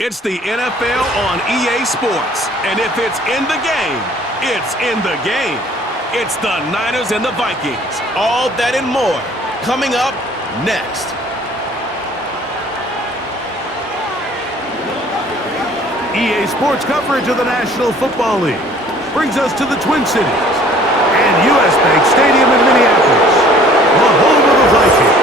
It's the NFL on EA Sports, and if it's in the game, it's in the game. It's the Niners and the Vikings. All that and more coming up next. EA Sports coverage of the National Football League brings us to the Twin Cities and U.S. Bank Stadium in Minneapolis, the home of the Vikings.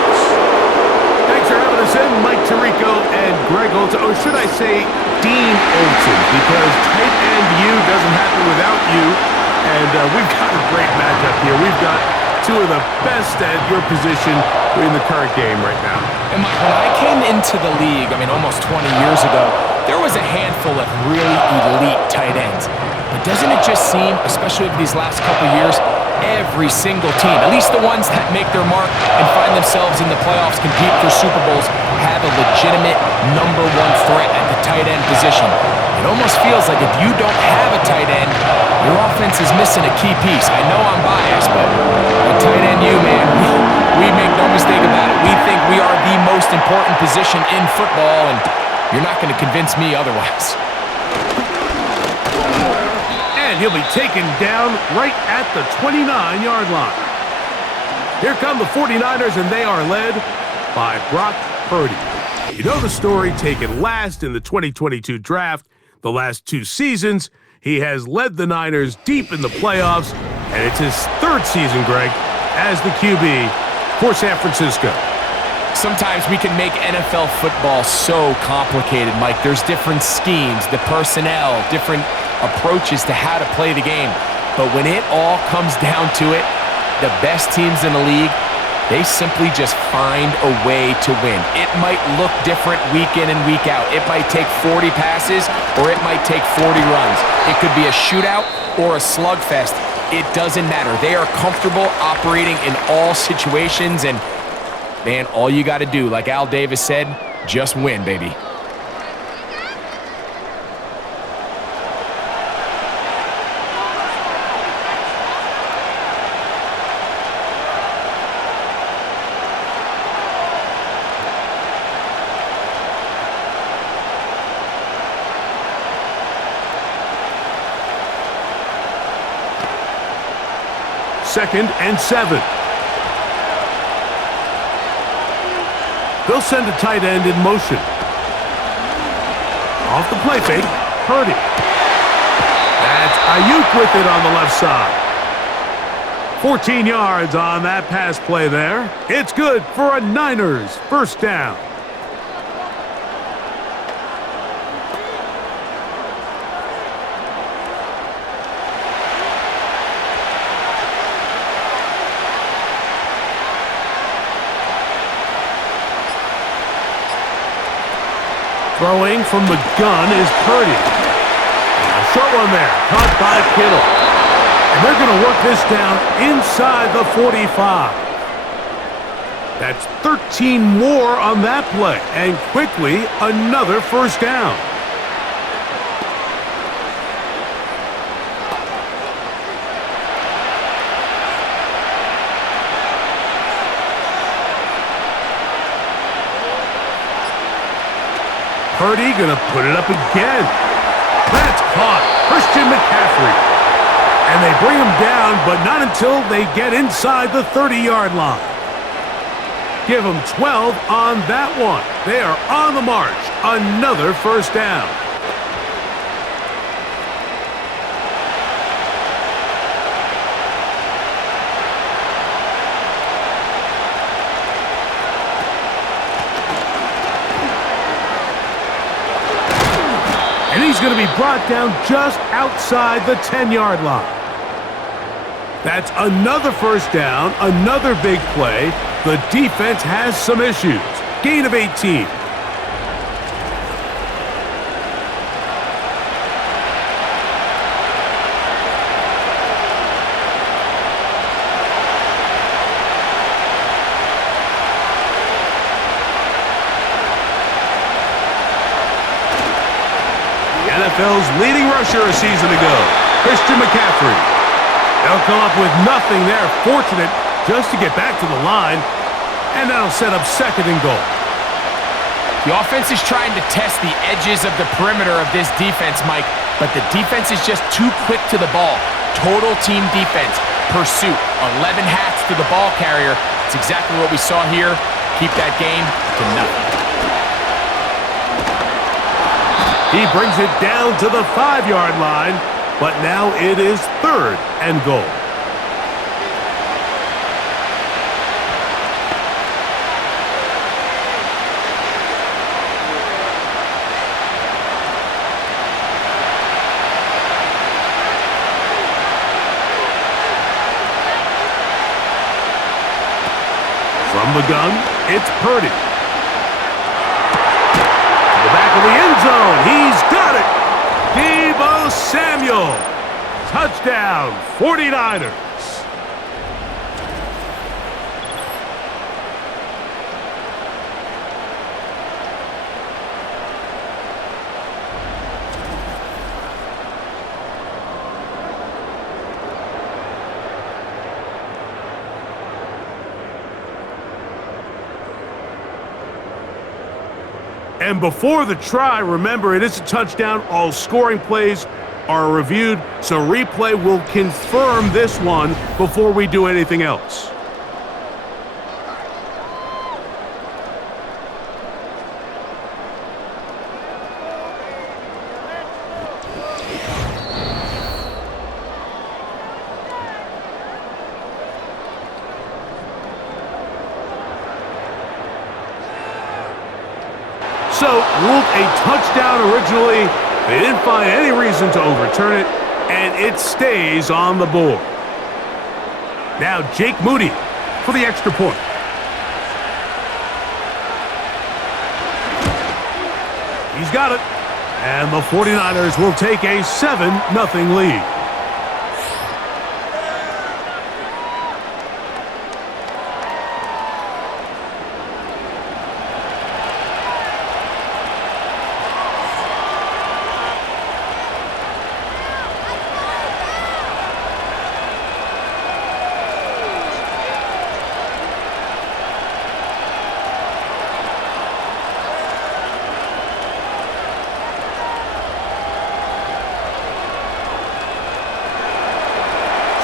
Thanks for having us in, Mike Tirico and Greg Olson, or should I say Dean Olson, because tight end you doesn't happen without you, and we've got a great matchup here. We've got two of the best at your position in the current game right now. And Mike, when I came into the league, almost 20 years ago, there was a handful of really elite tight ends. But doesn't it just seem, especially over these last couple years, every single team, at least the ones that make their mark and find themselves in the playoffs, compete for Super Bowls, have a legitimate number one threat at the tight end position. It almost feels like if you don't have a tight end, your offense is missing a key piece. I know I'm biased, but a tight end you, man, we make no mistake about it. We think we are the most important position in football, and you're not going to convince me otherwise. And he'll be taken down right at the 29-yard line. Here come the 49ers, and they are led by Brock Purdy. You know the story, taken last in the 2022 draft. The last two seasons, he has led the Niners deep in the playoffs, and it's his third season, Greg, as the QB for San Francisco. Sometimes we can make NFL football so complicated, Mike. There's different schemes, the personnel, different approaches to how to play the game. But when it all comes down to it, the best teams in the league, they simply just find a way to win. It might look different week in and week out. It might take 40 passes or it might take 40 runs. It could be a shootout or a slugfest. It doesn't matter. They are comfortable operating in all situations, and man, all you got to do, like Al Davis said, just win, baby. Second and 7. They'll send a tight end in motion. Off the play fake, Purdy. That's Ayuk with it on the left side. 14 yards on that pass play there. It's good for a Niners first down. Throwing from the gun is Purdy. A short one there, caught by Kittle. And they're going to work this down inside the 45. That's 13 more on that play, and quickly another first down. Purdy going to put it up again. That's caught. Christian McCaffrey. And they bring him down, but not until they get inside the 30-yard line. Give them 12 on that one. They are on the march. Another first down. And he's going to be brought down just outside the 10-yard line. That's another first down, another big play. The defense has some issues. Gain of 18. NFL's leading rusher a season ago, Christian McCaffrey. They'll come up with nothing there. Fortunate just to get back to the line, and that'll set up second and goal. The offense is trying to test the edges of the perimeter of this defense, Mike, but the defense is just too quick to the ball. Total team defense, pursuit, 11 hats to the ball carrier. It's exactly what we saw here. Keep that game to nothing. He brings it down to the 5-yard line, but now it is 3rd and goal. From the gun, it's Purdy. To the back of the end zone, he's got it! Deebo Samuel! Touchdown, 49ers! And before the try, remember, it is a touchdown. All scoring plays are reviewed, so replay will confirm this one before we do anything else. So, ruled a touchdown originally. They didn't find any reason to overturn it, and it stays on the board. Now, Jake Moody for the extra point. He's got it. And the 49ers will take a 7-0 lead.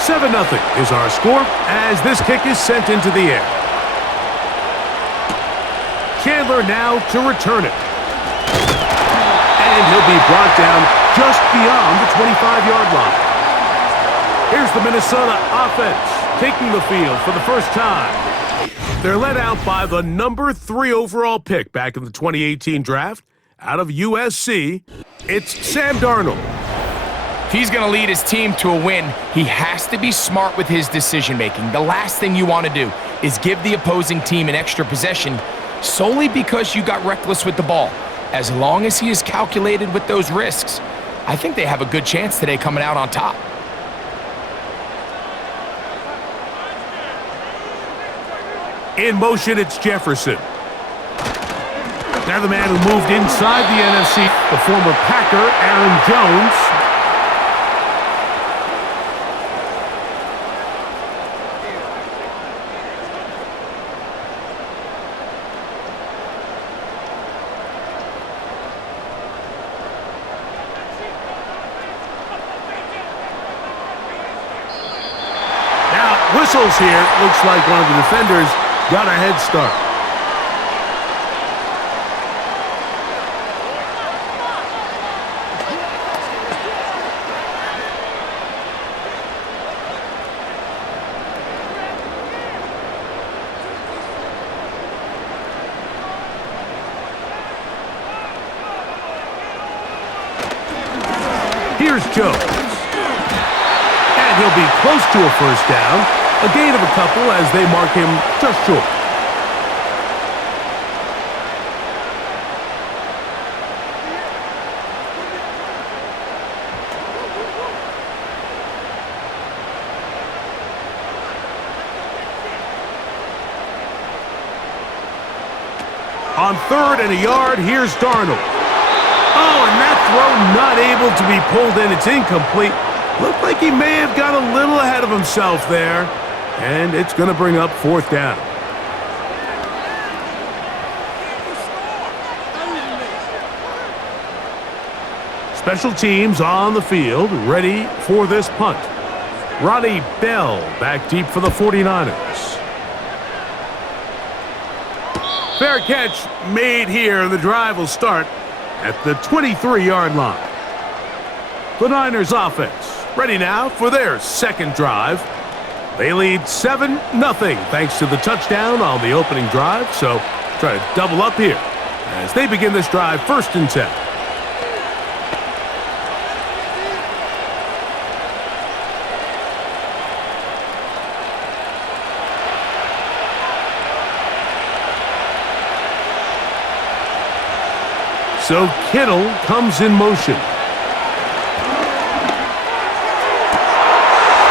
$7-0 is our score as this kick is sent into the air. Chandler now to return it. And he'll be brought down just beyond the 25-yard line. Here's the Minnesota offense taking the field for the first time. They're led out by the number 3 overall pick back in the 2018 draft out of USC. It's Sam Darnold. If he's going to lead his team to a win, he has to be smart with his decision-making. The last thing you want to do is give the opposing team an extra possession solely because you got reckless with the ball. As long as he is calculated with those risks, I think they have a good chance today coming out on top. In motion, it's Jefferson. Now the man who moved inside the NFC, the former Packer, Aaron Jones. Whistles here. Looks like one of the defenders got a head start. Here's Jones. And he'll be close to a first down. A gain of a couple as they mark him just short. On 3rd and a yard, here's Darnold. Oh, and that throw not able to be pulled in. It's incomplete. Looked like he may have got a little ahead of himself there. And it's going to bring up 4th down. Special teams on the field, ready for this punt. Ronnie Bell back deep for the 49ers. Fair catch made here, and the drive will start at the 23-yard line. The Niners offense ready now for their second drive. They lead 7-0 thanks to the touchdown on the opening drive, so try to double up here as they begin this drive 1st and 10. So Kittle comes in motion.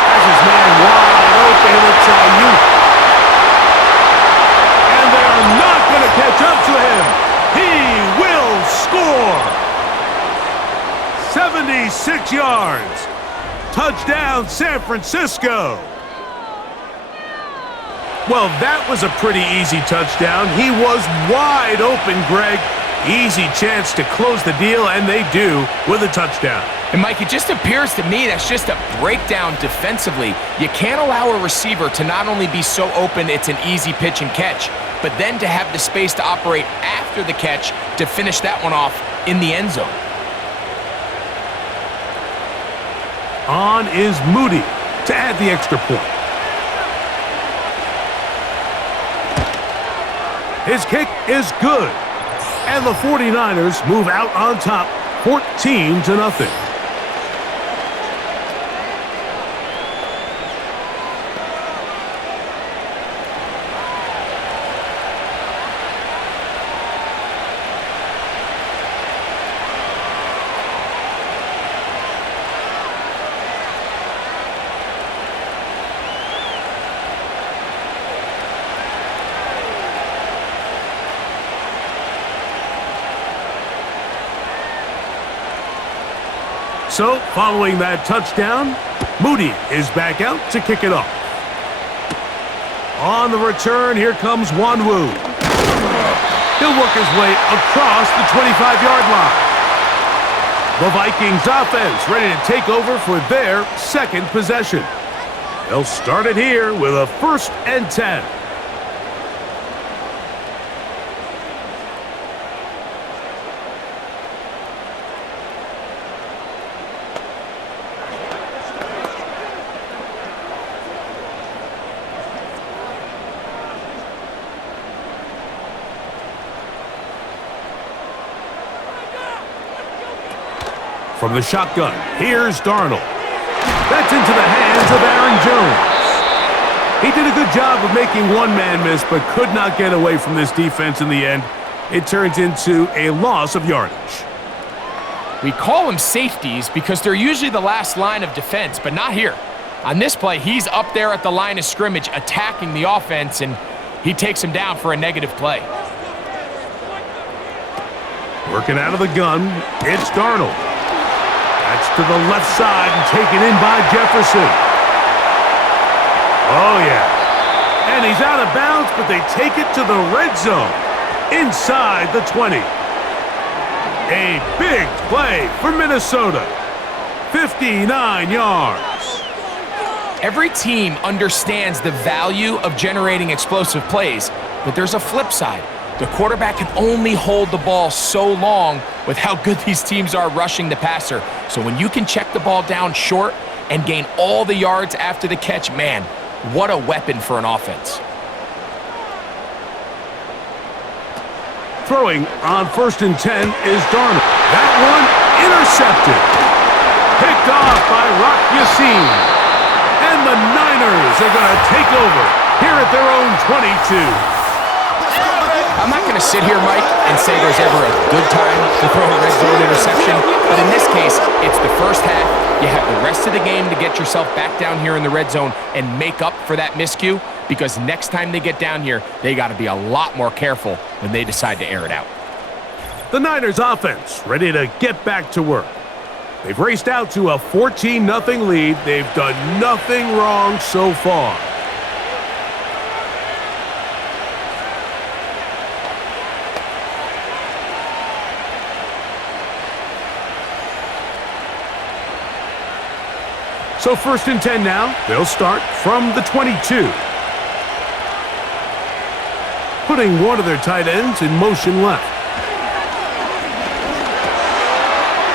Has his man wide open. It's Ayuk. And they are not going to catch up to him. He will score. 76 yards. Touchdown, San Francisco. Well, that was a pretty easy touchdown. He was wide open, Greg. Easy chance to close the deal, and they do with a touchdown. And Mike, it just appears to me that's just a breakdown defensively. You can't allow a receiver to not only be so open it's an easy pitch and catch, but then to have the space to operate after the catch to finish that one off in the end zone. On is Moody to add the extra point. His kick is good. And the 49ers move out on top 14-0. So, following that touchdown, Moody is back out to kick it off. On the return, here comes Wanwu. He'll work his way across the 25-yard line. The Vikings offense ready to take over for their second possession. They'll start it here with a 1st and 10. From the shotgun, here's Darnold. That's into the hands of Aaron Jones. He did a good job of making one man miss, but could not get away from this defense in the end. It turns into a loss of yardage. We call them safeties because they're usually the last line of defense, but not here. On this play, he's up there at the line of scrimmage attacking the offense, and he takes him down for a negative play. Working out of the gun, it's Darnold. That's to the left side and taken in by Jefferson. Oh, yeah. And he's out of bounds, but they take it to the red zone inside the 20. A big play for Minnesota. 59 yards. Every team understands the value of generating explosive plays, but there's a flip side. The quarterback can only hold the ball so long with how good these teams are rushing the passer. So when you can check the ball down short and gain all the yards after the catch, man, what a weapon for an offense. Throwing on 1st and 10 is Darnold. That one intercepted. Picked off by Rock Yassin. And the Niners are going to take over here at their own 22. I'm not going to sit here, Mike, and say there's ever a good time to throw a red zone interception, but in this case, it's the first half. You have the rest of the game to get yourself back down here in the red zone and make up for that miscue, because next time they get down here, they got to be a lot more careful when they decide to air it out. The Niners offense ready to get back to work. They've raced out to a 14-0 lead. They've done nothing wrong so far. So 1st and 10 now. They'll start from the 22. Putting one of their tight ends in motion left.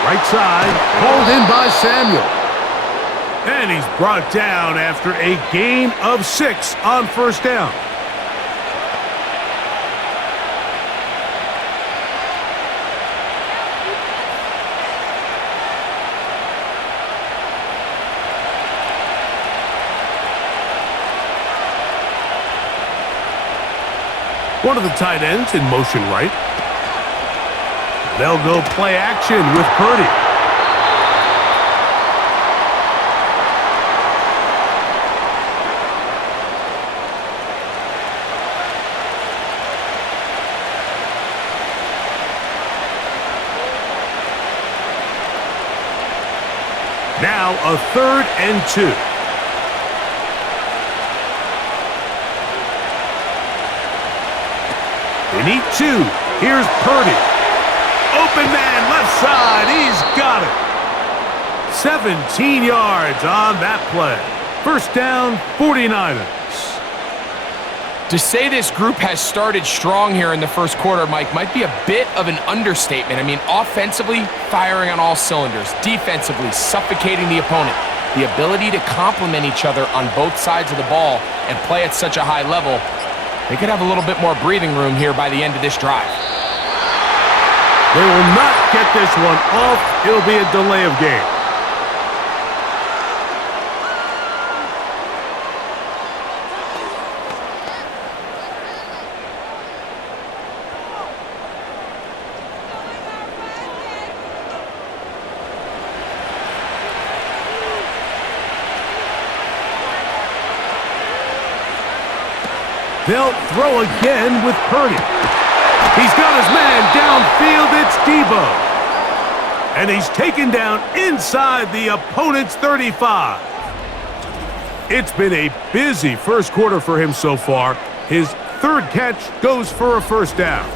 Right side, called in by Samuel. And he's brought down after a gain of 6 on 1st down. One of the tight ends in motion right. They'll go play action with Purdy. Now a 3rd and 2. They need 2. Here's Purdy. Open man, left side. He's got it. 17 yards on that play. 1st down, 49ers. To say this group has started strong here in the 1st quarter, Mike, might be a bit of an understatement. I mean, offensively, firing on all cylinders. Defensively, suffocating the opponent. The ability to complement each other on both sides of the ball and play at such a high level. They could have a little bit more breathing room here by the end of this drive. They will not get this one off. It'll be a delay of game. They'll throw again with Purdy. He's got his man downfield. It's Debo. And he's taken down inside the opponent's 35. It's been a busy 1st quarter for him so far. His 3rd catch goes for a 1st down.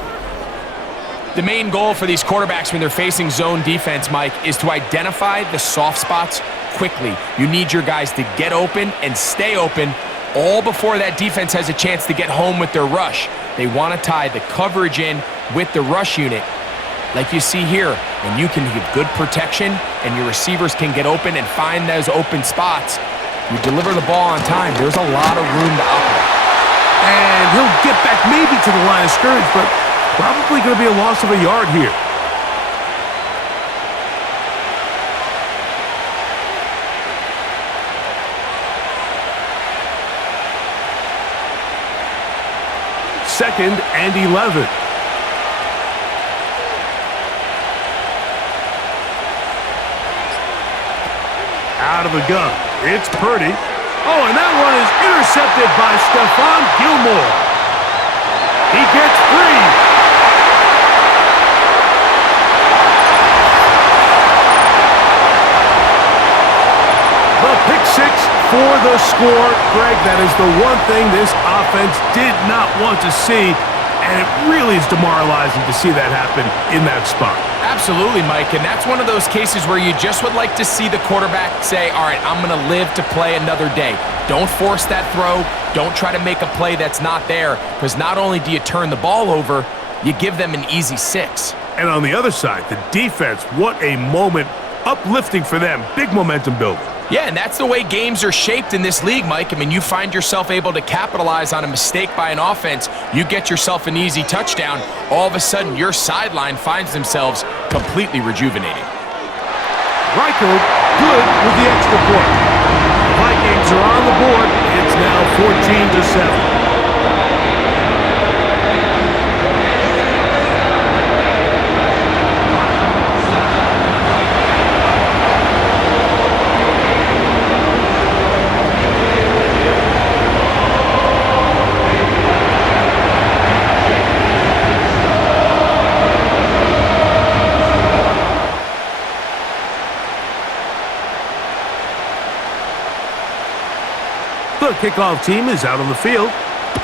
The main goal for these quarterbacks when they're facing zone defense, Mike, is to identify the soft spots quickly. You need your guys to get open and stay open all before that defense has a chance to get home with their rush. They want to tie the coverage in with the rush unit. Like you see here, when you can give good protection and your receivers can get open and find those open spots, you deliver the ball on time. There's a lot of room to operate. And he'll get back maybe to the line of scrimmage, but probably going to be a loss of a yard here. Second and 11. Out of the gun. It's Purdy. Oh, and that one is intercepted by Stephon Gilmore. He gets free. The pick 6 for the score. Greg, that is the one thing this offense did not want to see, and it really is demoralizing to see that happen in that spot. Absolutely, Mike, and that's one of those cases where you just would like to see the quarterback say, all right, I'm going to live to play another day. Don't force that throw. Don't try to make a play that's not there, because not only do you turn the ball over, you give them an easy 6. And on the other side, the defense, what a moment. Uplifting for them. Big momentum building. Yeah, and that's the way games are shaped in this league, Mike. I mean, you find yourself able to capitalize on a mistake by an offense. You get yourself an easy touchdown. All of a sudden, your sideline finds themselves completely rejuvenated. Reichel, good with the extra point. The Vikings are on the board. It's now 14-7. The kickoff team is out on the field,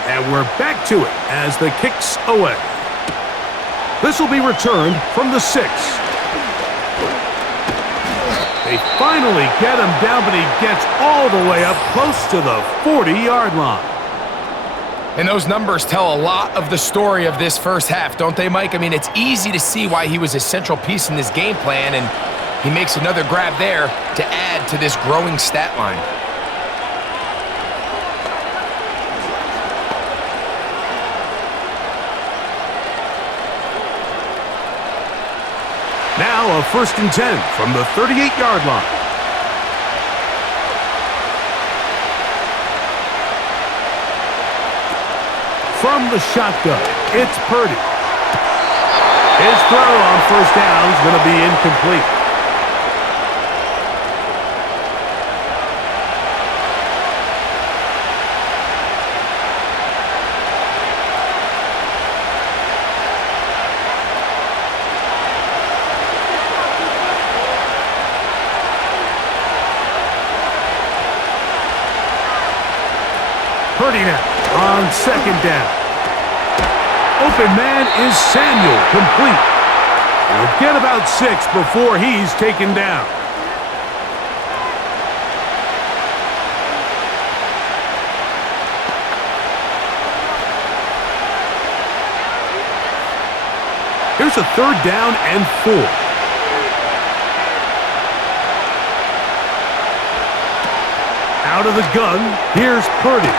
and we're back to it as the kick's away. This will be returned from the 6. They finally get him down, but he gets all the way up close to the 40-yard line. And those numbers tell a lot of the story of this first half, don't they, Mike? I mean, it's easy to see why he was a central piece in this game plan, and he makes another grab there to add to this growing stat line. Now a 1st and 10 from the 38-yard line. From the shotgun, it's Purdy. His throw on 1st down is going to be incomplete. Purdy now on 2nd down. Open man is Samuel, complete. He'll get about 6 before he's taken down. Here's a 3rd down and 4. Out of the gun, here's Purdy.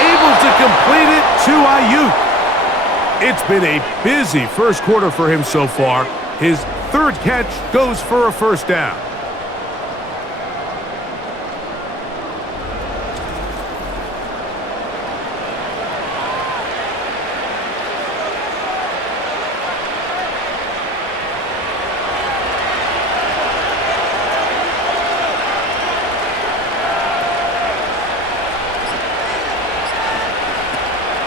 Able to complete it to Ayuk. It's been a busy first quarter for him so far. His 3rd catch goes for a 1st down.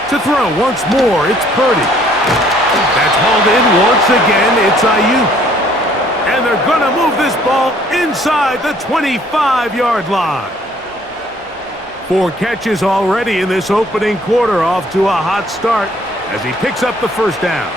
To throw once more, it's Purdy. That's hauled in once again, it's Ayuk. And they're going to move this ball inside the 25-yard line. 4 catches already in this opening quarter, off to a hot start as he picks up the 1st down.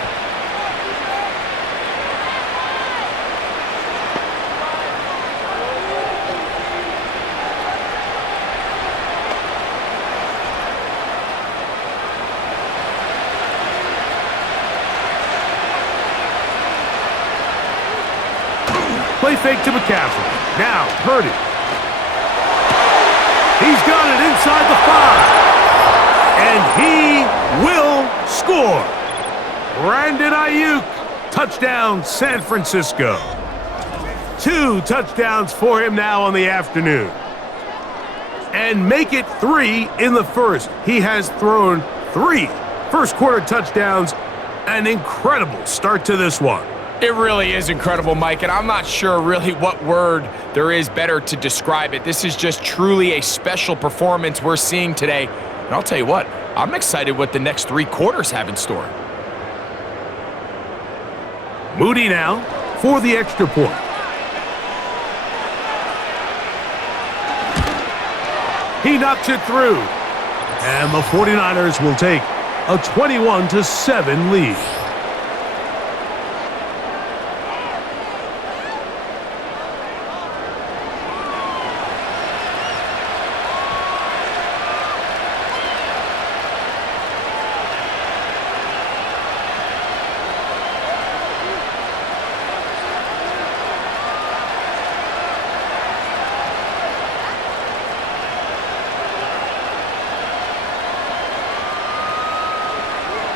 Play fake to McCaffrey. Now, Purdy. He's got it inside the 5. And he will score. Brandon Ayuk. Touchdown, San Francisco. 2 touchdowns for him now on the afternoon. And make it 3 in the first. He has thrown 3 first-quarter touchdowns. An incredible start to this one. It really is incredible, Mike, and I'm not sure really what word there is better to describe it. This is just truly a special performance we're seeing today. And I'll tell you what, I'm excited what the next 3 quarters have in store. Moody now for the extra point. He knocks it through. And the 49ers will take a 21-7 lead.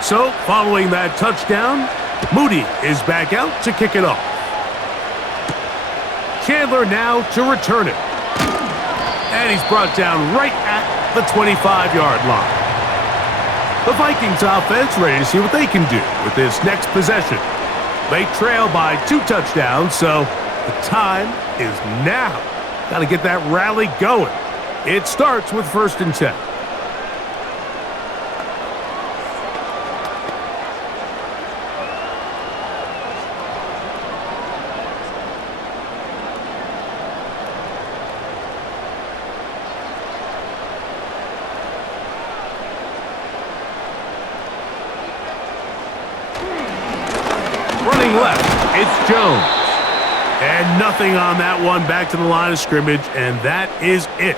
So, following that touchdown, Moody is back out to kick it off. Chandler now to return it. And he's brought down right at the 25-yard line. The Vikings offense ready to see what they can do with this next possession. They trail by 2 touchdowns, so the time is now. Got to get that rally going. It starts with 1st and 10. Running left, it's Jones. And nothing on that one. Back to the line of scrimmage, and that is it.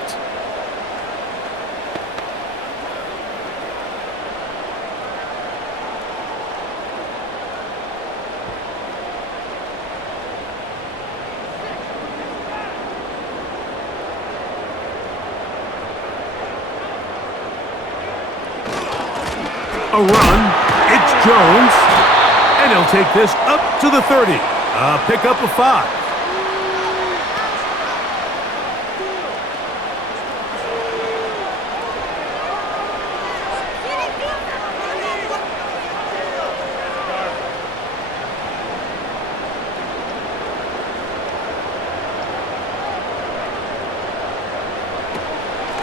A run. It's Jones. And he'll take this up to the 30. A pickup of 5.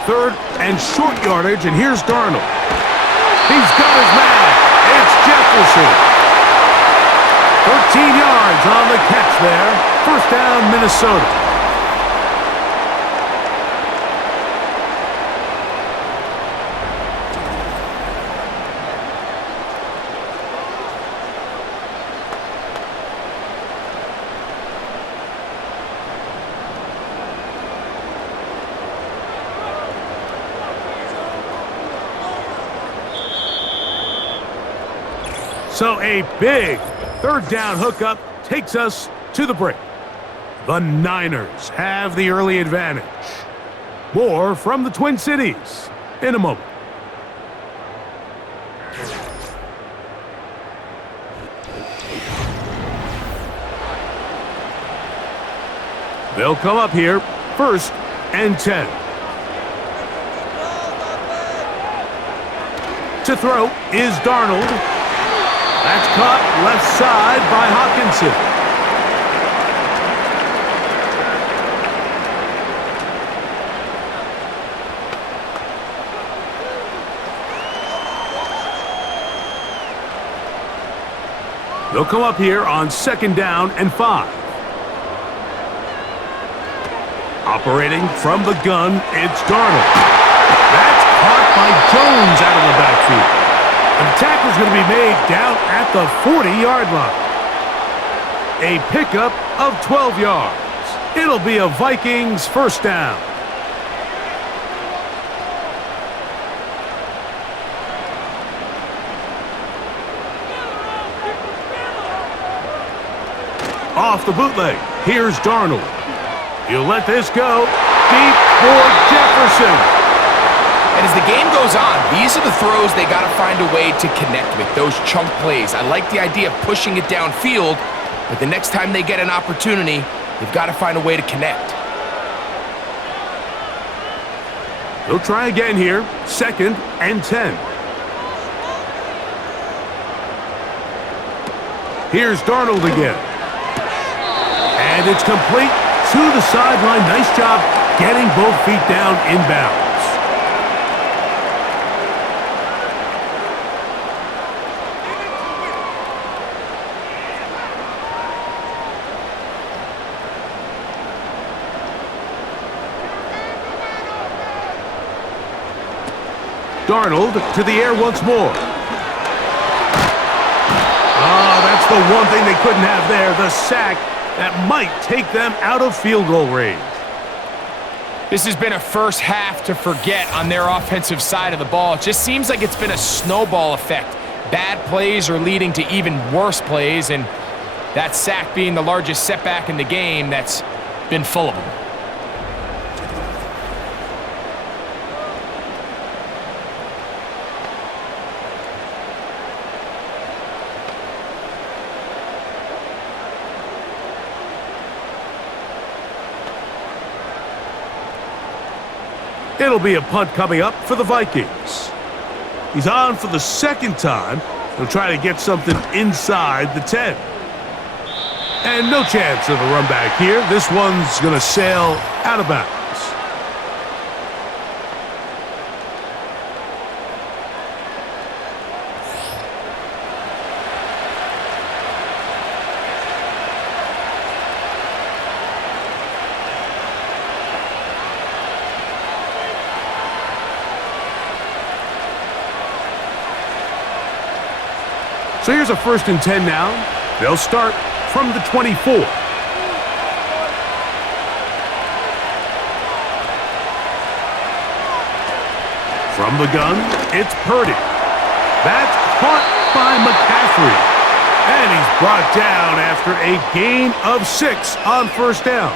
Third and short yardage, and here's Darnold. He's got his man. It's Jefferson. 13 yards on the catch there. First down, Minnesota. So a big third down hookup takes us to the break. The Niners have the early advantage. More from the Twin Cities in a moment. They'll come up here, first and 10. To throw is Darnold. That's caught left side by Hawkinson. They'll come up here on second down and 5. Operating from the gun, it's Darnold. That's caught by Jones out of the backfield. And the tackle's going to be made down at the 40-yard line. A pickup of 12 yards. It'll be a Vikings first down. Off the bootleg, here's Darnold. He'll let this go deep for Jefferson. And as the game goes on, these are the throws they got to find a way to connect with, those chunk plays. I like the idea of pushing it downfield, but the next time they get an opportunity, they've got to find a way to connect. They'll try again here, second and 10. Here's Darnold again. And it's complete to the sideline. Nice job getting both feet down inbounds. Darnold to the air once more. That's the one thing they couldn't have there, the sack that might take them out of field goal range. This has been a first half to forget on their offensive side of the ball. It just seems like it's been a snowball effect. Bad plays are leading to even worse plays, and that sack being the largest setback in the game that's been full of them. It'll be a punt coming up for the Vikings. He's on for the second time. He'll try to get something inside the 10. And no chance of a run back here. This one's going to sail out of bounds. So here's a first and 10 now. They'll start from the 24. From the gun, it's Purdy. That's caught by McCaffrey. And he's brought down after a gain of 6 on first down.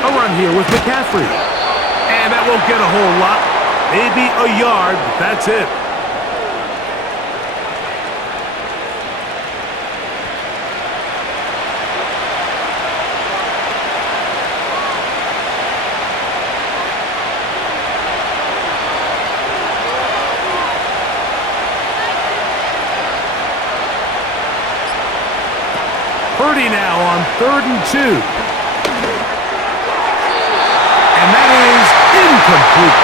A run here with McCaffrey. And that won't get a whole lot. Maybe a yard, but that's it. Purdy now on 3rd and 2. And that is incomplete.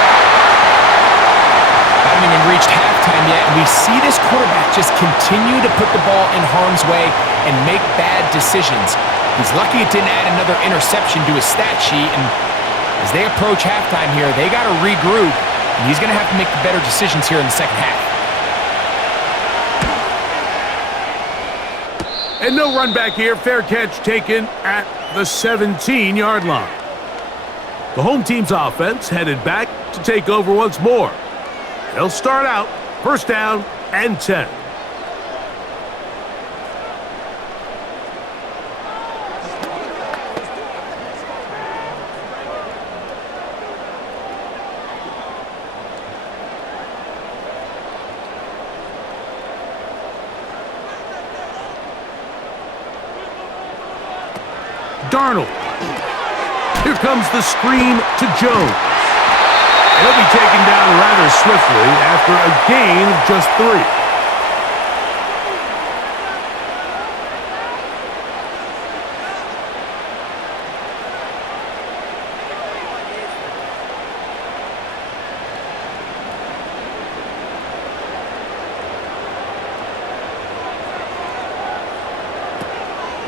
Haven't even reached halftime yet, and we see this quarterback just continue to put the ball in harm's way and make bad decisions. He's lucky it didn't add another interception to his stat sheet, and as they approach halftime here, they got to regroup, and he's going to have to make the better decisions here in the second half. And no run back here. Fair catch taken at the 17-yard line. The home team's offense headed back to take over once more. They'll start out first down and 10. Darnold. Here comes the screen to Jones. He'll be taken down rather swiftly after a gain of just 3.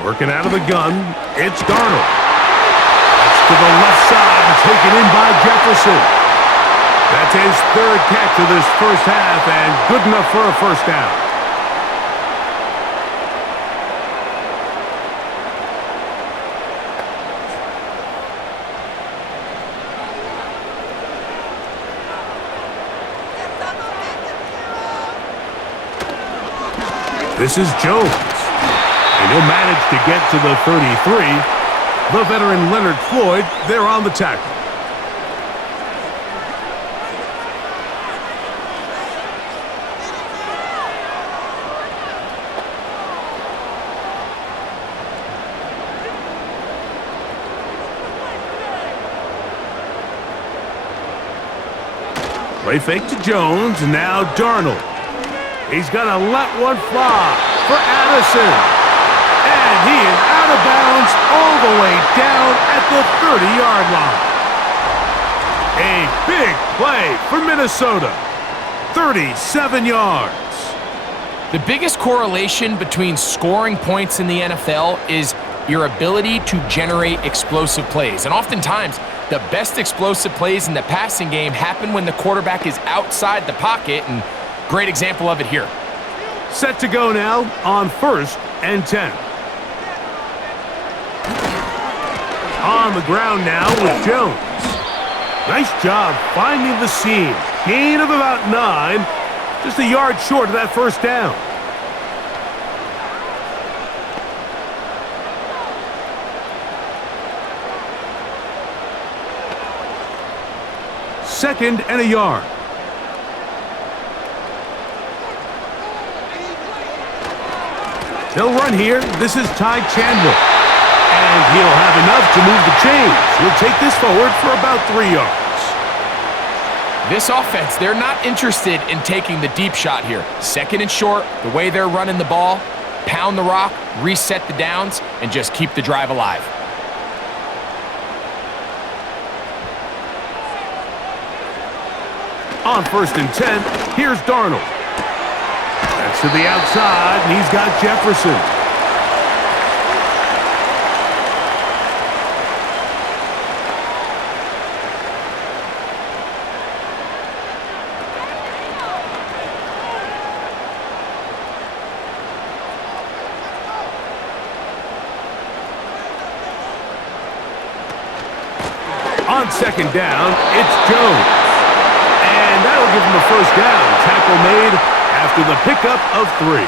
Working out of the gun, it's Darnold. That's to the left side and taken in by Jefferson. That's his 3rd catch of this first half and good enough for a first down. This is Jones. And he'll manage to get to the 33. The veteran Leonard Floyd there on the tackle. Play fake to Jones, and now Darnold. He's going to let one fly for Addison. And he is out of bounds all the way down at the 30-yard line. A big play for Minnesota. 37 yards. The biggest correlation between scoring points in the NFL is your ability to generate explosive plays. And oftentimes, the best explosive plays in the passing game happen when the quarterback is outside the pocket, and great example of it here. Set to go now on 1st and 10. On the ground now with Jones. Nice job finding the seam. Gain of about 9. Just a yard short of that first down. Second and a yard. They'll run here. This is Ty Chandler. And he'll have enough to move the chains. He'll take this forward for about 3 yards. This offense, they're not interested in taking the deep shot here. 2nd and short, the way they're running the ball, pound the rock, reset the downs, and just keep the drive alive. On 1st and 10, here's Darnold. That's to the outside, and he's got Jefferson. On second down, it's Jones. And that'll give him the first down. Tackle made after the pickup of 3.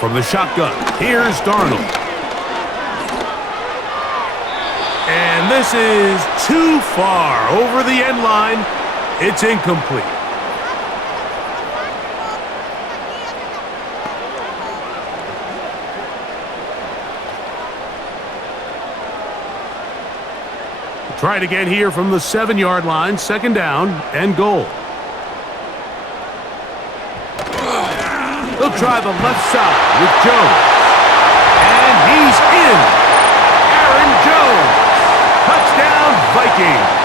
From the shotgun, here's Darnold. And this is too far over the end line. It's incomplete. Try it again here from the 7-yard line, second down and goal. They'll try the left side with Jones. And he's in. Aaron Jones. Touchdown, Vikings.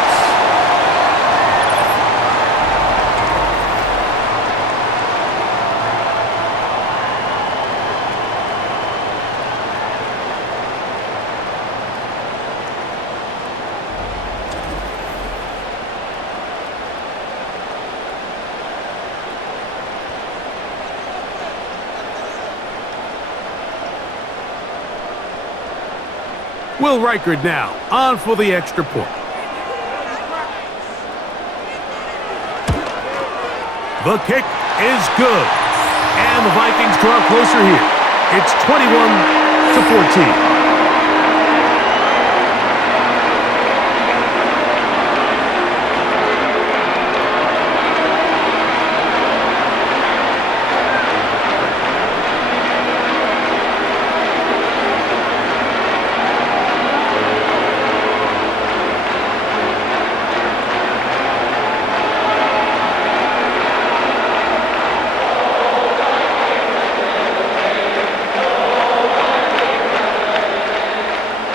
Will Reichard now on for the extra point. The kick is good. And the Vikings draw closer here. It's 21-14.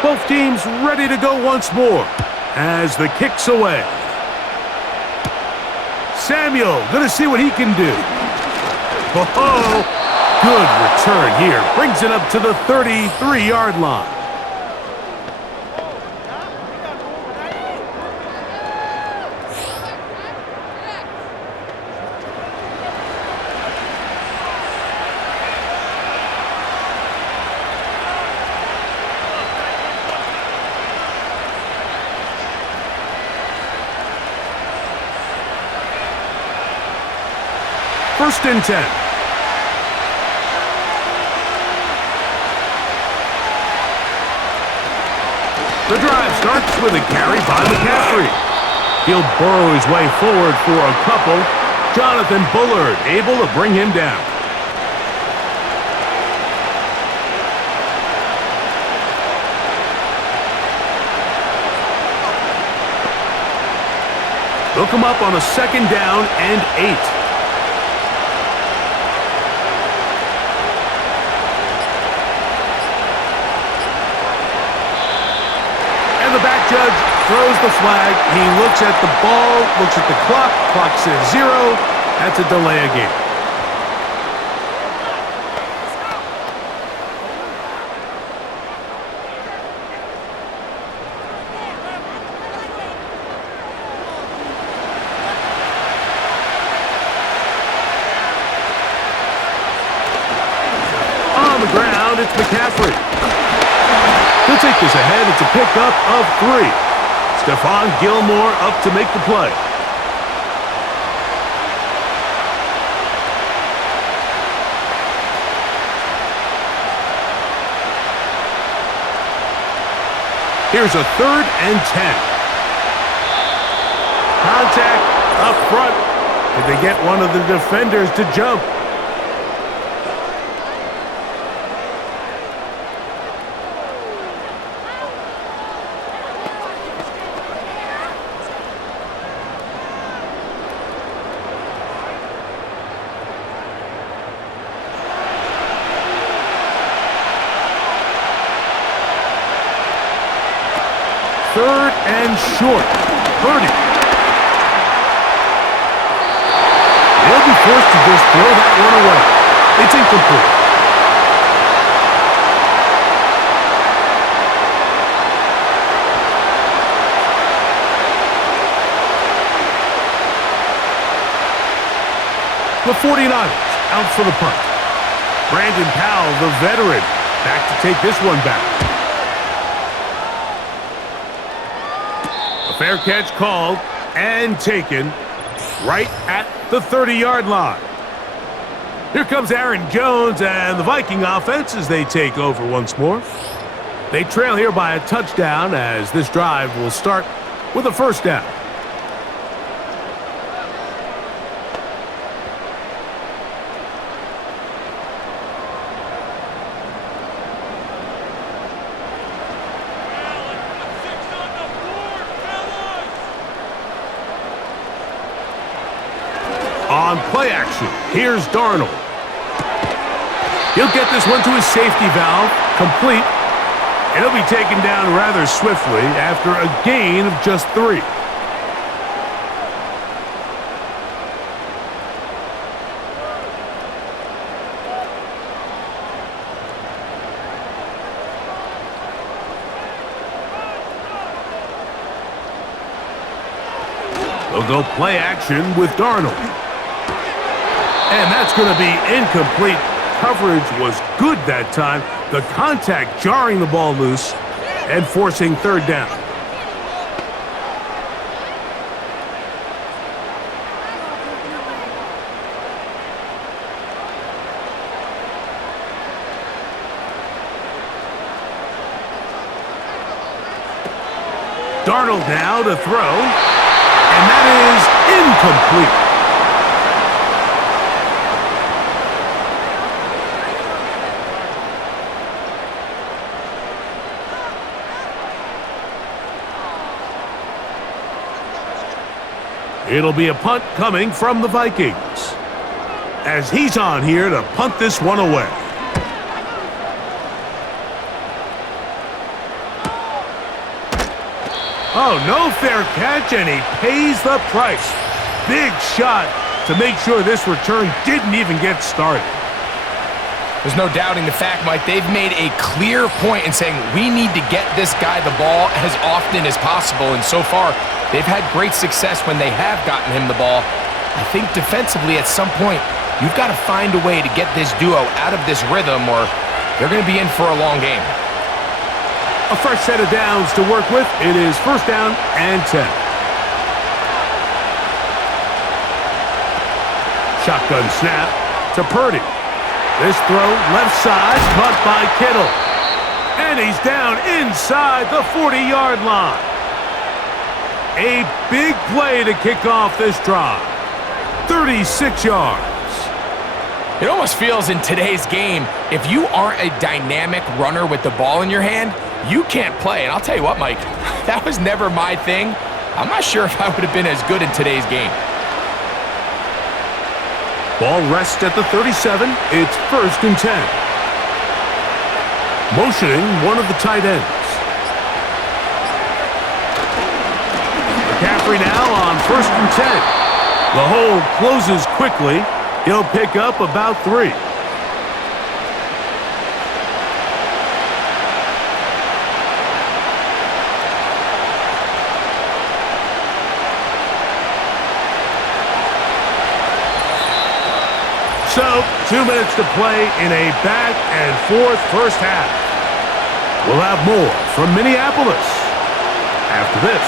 Both teams ready to go once more as the kick's away. Samuel gonna see what he can do. Oh, good return here. Brings it up to the 33-yard line. First and 10. The drive starts with a carry by McCaffrey. He'll burrow his way forward for a couple. Jonathan Bullard able to bring him down. Look him up on a second down and 8. The back judge throws the flag. He looks at the ball, looks at the clock. Clock says 0. That's a delay of game. On the ground, it's McCaffrey. He'll take this ahead. It's a pickup of 3. Stephon Gilmore up to make the play. Here's a 3rd and 10. Contact up front. Did they get one of the defenders to jump? Third and short. Purdy. They'll be forced to just throw that one away. It's incomplete. The 49ers out for the punt. Brandon Powell, the veteran, back to take this one back. A fair catch called and taken right at the 30-yard line. Here comes Aaron Jones and the Viking offense as they take over once more. They trail here by a touchdown as this drive will start with a first down. On play action, here's Darnold. He'll get this one to his safety valve, complete, and he'll be taken down rather swiftly after a gain of just 3. They'll go play action with Darnold. And that's going to be incomplete. Coverage was good that time. The contact jarring the ball loose and forcing third down. Darnold now to throw, and that is incomplete. It'll be a punt coming from the Vikings, as he's on here to punt this one away. Oh, no fair catch, and he pays the price. Big shot to make sure this return didn't even get started. There's no doubting the fact, Mike, they've made a clear point in saying we need to get this guy the ball as often as possible, and so far, they've had great success when they have gotten him the ball. I think defensively at some point, you've got to find a way to get this duo out of this rhythm or they're going to be in for a long game. A fresh set of downs to work with. It is first down and 10. Shotgun snap to Purdy. This throw left side, caught by Kittle. And he's down inside the 40-yard line. A big play to kick off this drive. 36 yards. It almost feels in today's game, if you aren't a dynamic runner with the ball in your hand, you can't play. And I'll tell you what, Mike, that was never my thing. I'm not sure if I would have been as good in today's game. Ball rests at the 37. It's first and 10. Motioning one of the tight ends. McCaffrey now on first and 10. The hole closes quickly. He'll pick up about 3. So, 2 minutes to play in a back-and-forth first half. We'll have more from Minneapolis after this.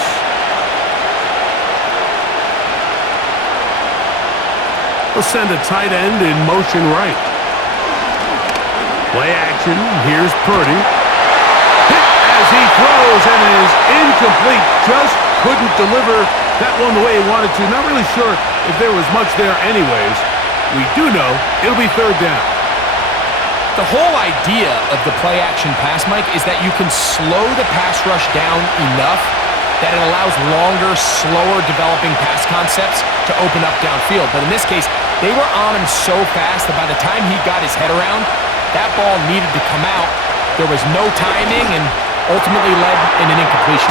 We'll send a tight end in motion right. Play action. Here's Purdy. Hit as he throws and is incomplete. Just couldn't deliver that one the way he wanted to. Not really sure if there was much there anyways. We do know it'll be third down. The whole idea of the play action pass, Mike, is that you can slow the pass rush down enough that it allows longer, slower developing pass concepts to open up downfield. But in this case, they were on him so fast that by the time he got his head around, that ball needed to come out. There was no timing and ultimately led in an incompletion.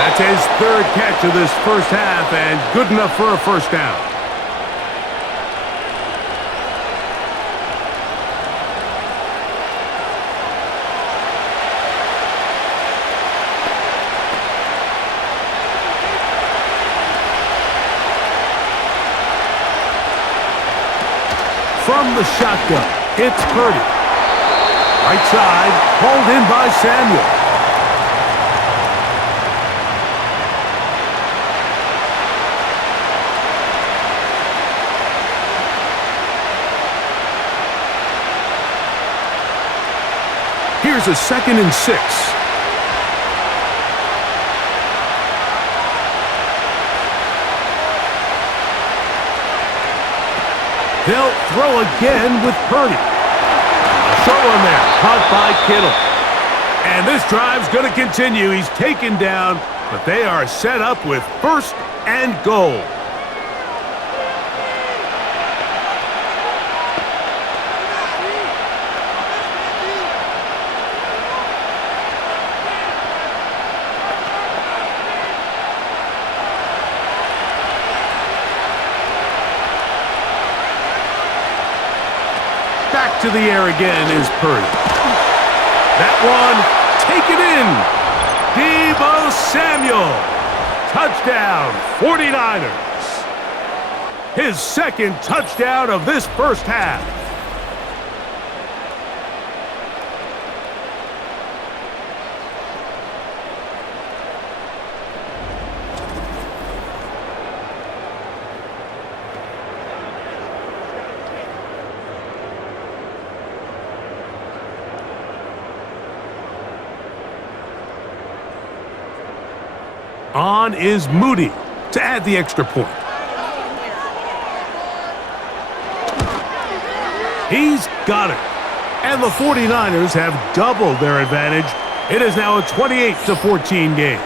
That's his third catch of this first half and good enough for a first down. From the shotgun, it's Purdy. Right side, hauled in by Samuel. Here's a 2nd and 6. They'll throw again with Purdy. Short one there, caught by Kittle. And this drive's going to continue. He's taken down, but they are set up with 1st and goal. Back to the air again is Purdy. That one, taken in. Deebo Samuel. Touchdown, 49ers. His 2nd touchdown of this first half. On is Moody to add the extra point. He's got it. And the 49ers have doubled their advantage. It is now a 28-14 game.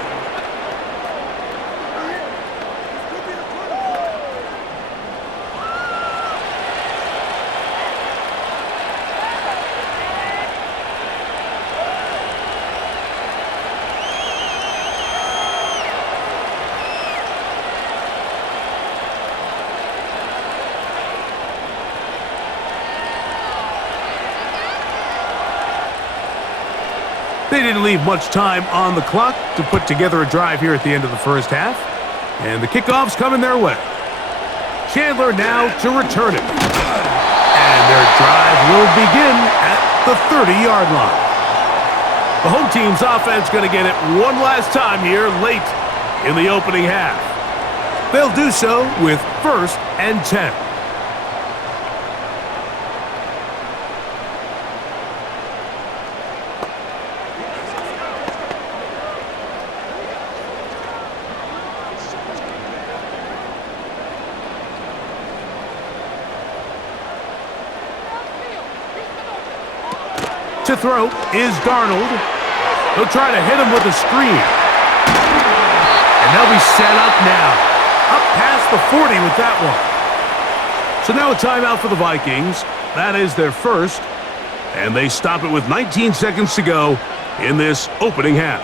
They didn't leave much time on the clock to put together a drive here at the end of the first half. And the kickoff's coming their way. Chandler now to return it. And their drive will begin at the 30-yard line. The home team's offense going to get it one last time here late in the opening half. They'll do so with 1st and 10. To throw is Darnold. They'll try to hit him with a screen. And they'll be set up now. Up past the 40 with that one. So now a timeout for the Vikings. That is their first. And they stop it with 19 seconds to go in this opening half.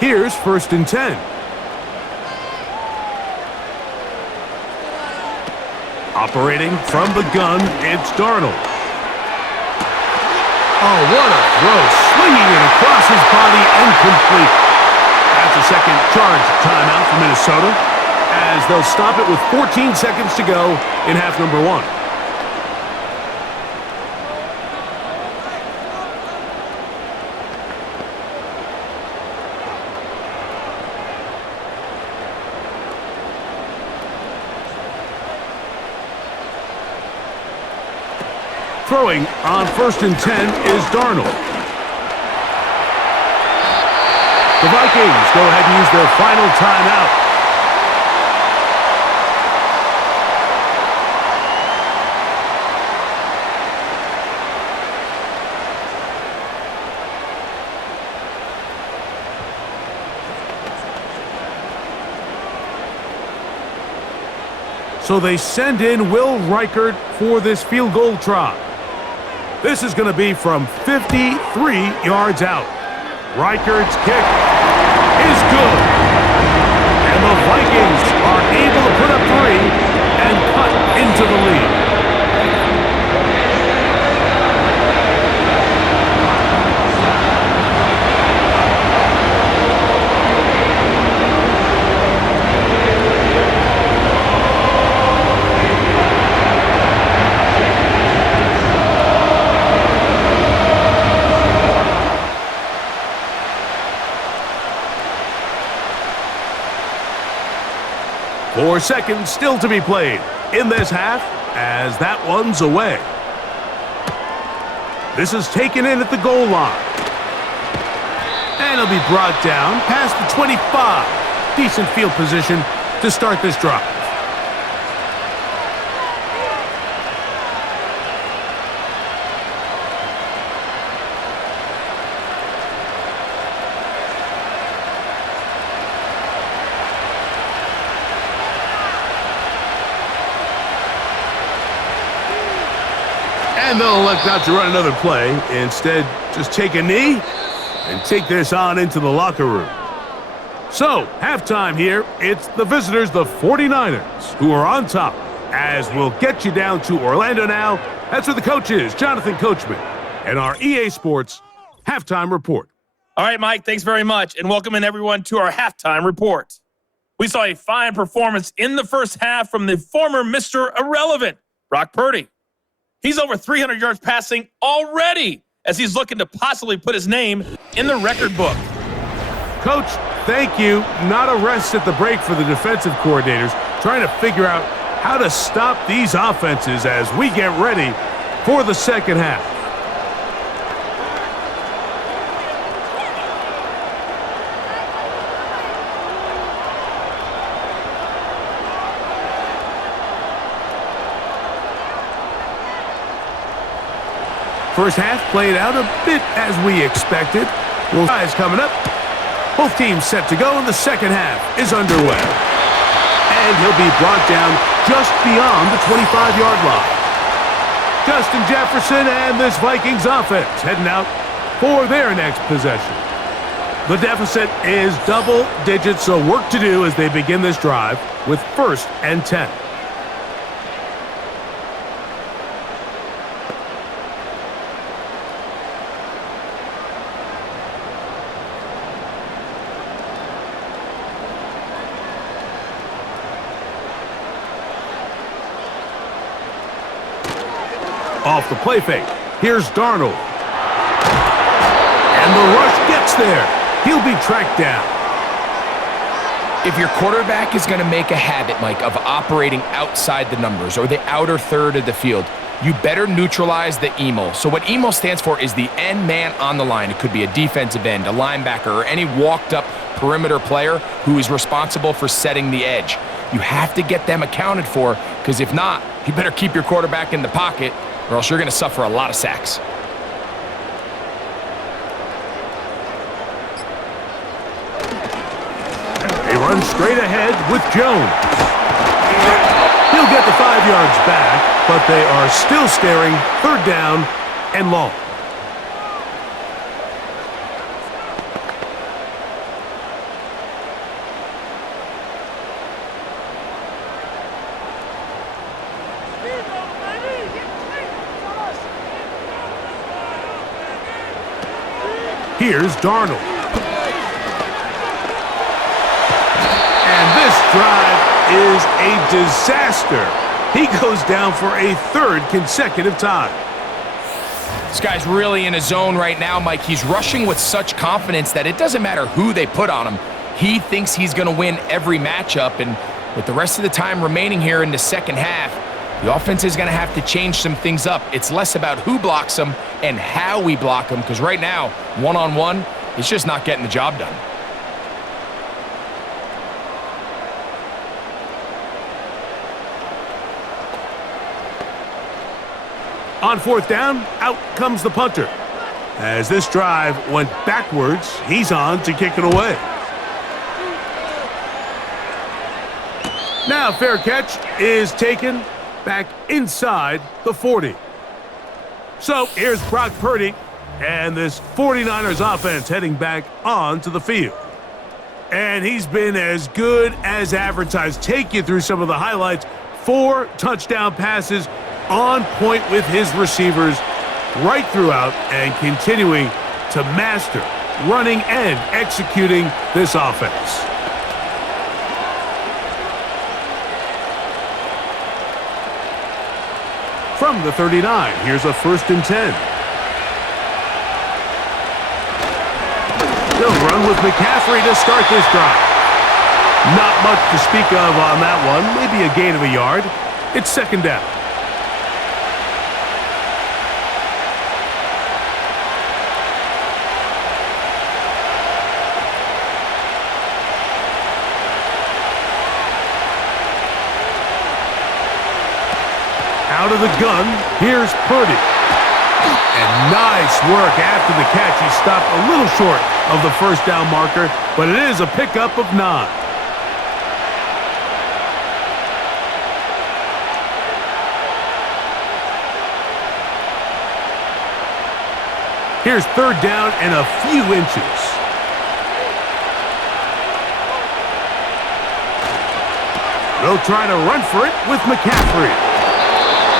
Here's 1st and 10. Operating from the gun, it's Darnold. Oh, what a throw. Swinging it across his body and complete. That's a 2nd charge timeout for Minnesota, as they'll stop it with 14 seconds to go in half number 1. Throwing on 1st and 10 is Darnold. The Vikings go ahead and use their final timeout. So they send in Will Reichert for this field goal try. This is going to be from 53 yards out. Reichert's kick is good. And the Vikings are able to put up 3 and cut into the lead. 4 seconds still to be played in this half as that one's away. This is taken in at the goal line. And it'll be brought down past the 25. Decent field position to start this drive. And they'll elect not to run another play. Instead, just take a knee and take this on into the locker room. So, halftime here. It's the visitors, the 49ers, who are on top. As we'll get you down to Orlando now. That's where the coach is, Jonathan Coachman, and our EA Sports halftime report. All right, Mike, thanks very much, and welcome in everyone to our halftime report. We saw a fine performance in the first half from the former Mr. Irrelevant, Brock Purdy. He's over 300 yards passing already as he's looking to possibly put his name in the record book. Coach, thank you. Not a rest at the break for the defensive coordinators, trying to figure out how to stop these offenses as we get ready for the second half. First half played out a bit as we expected. Well, guys coming up. Both teams set to go, and the second half is underway. And he'll be brought down just beyond the 25-yard line. Justin Jefferson and this Vikings offense heading out for their next possession. The deficit is double digits, so work to do as they begin this drive with 1st and 10. Off the play fake. Here's Darnold. And the rush gets there. He'll be tracked down. If your quarterback is going to make a habit, Mike, of operating outside the numbers or the outer third of the field, you better neutralize the EMO. So what EMO stands for is the end man on the line. It could be a defensive end, a linebacker, or any walked-up perimeter player who is responsible for setting the edge. You have to get them accounted for, because if not, you better keep your quarterback in the pocket, or else you're going to suffer a lot of sacks. They run straight ahead with Jones. He'll get the 5 yards back, but they are still staring 3rd down and long. Here's Darnold. And this drive is a disaster. He goes down for a 3rd consecutive time. This guy's really in his zone right now, Mike. He's rushing with such confidence that it doesn't matter who they put on him. He thinks he's going to win every matchup, and with the rest of the time remaining here in the second half, the offense is going to have to change some things up. It's less about who blocks them and how we block them, because right now, one-on-one, it's just not getting the job done. On 4th down, out comes the punter. As this drive went backwards, he's on to kick it away. Now fair catch is taken back inside the 40. So here's Brock Purdy and this 49ers offense heading back onto the field. And he's been as good as advertised. Take you through some of the highlights. 4 touchdown passes on point with his receivers right throughout and continuing to master running and executing this offense. From the 39, here's a 1st and 10. They'll run with McCaffrey to start this drive. Not much to speak of on that one. Maybe a gain of a yard. It's second down. Out of the gun, here's Purdy. And nice work after the catch. He stopped a little short of the first down marker, but it is a pickup of 9. Here's third down and a few inches. They'll try to run for it with McCaffrey.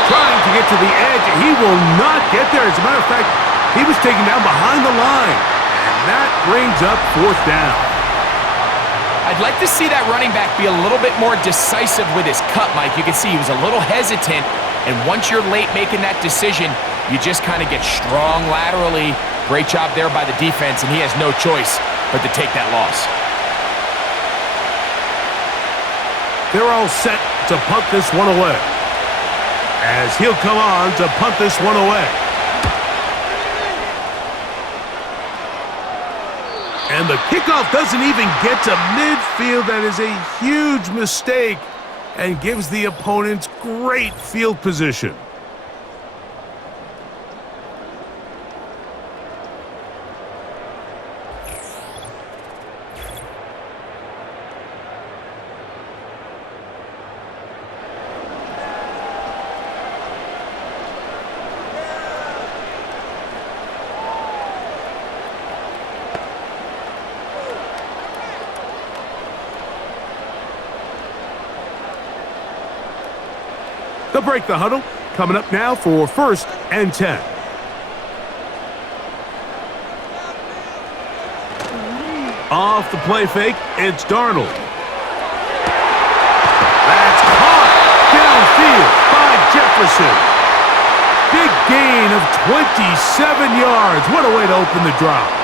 Trying to get to the edge. He will not get there. As a matter of fact, he was taken down behind the line. And that brings up fourth down. I'd like to see that running back be a little bit more decisive with his cut, Mike. You can see he was a little hesitant, and once you're late making that decision, you just kind of get strong laterally. Great job there by the defense, and he has no choice but to take that loss. They're all set to punt this one away, as he'll come on to punt this one away. And the kickoff doesn't even get to midfield. That is a huge mistake and gives the opponents great field position. They'll break the huddle. Coming up now for 1st and 10. Off the play fake, it's Darnold. That's caught downfield by Jefferson. Big gain of 27 yards. What a way to open the drive.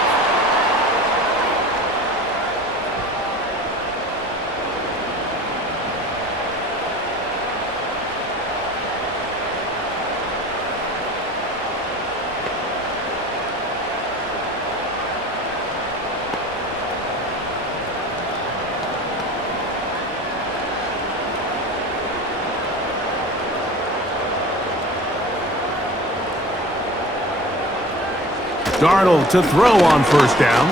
Darnold to throw on 1st down.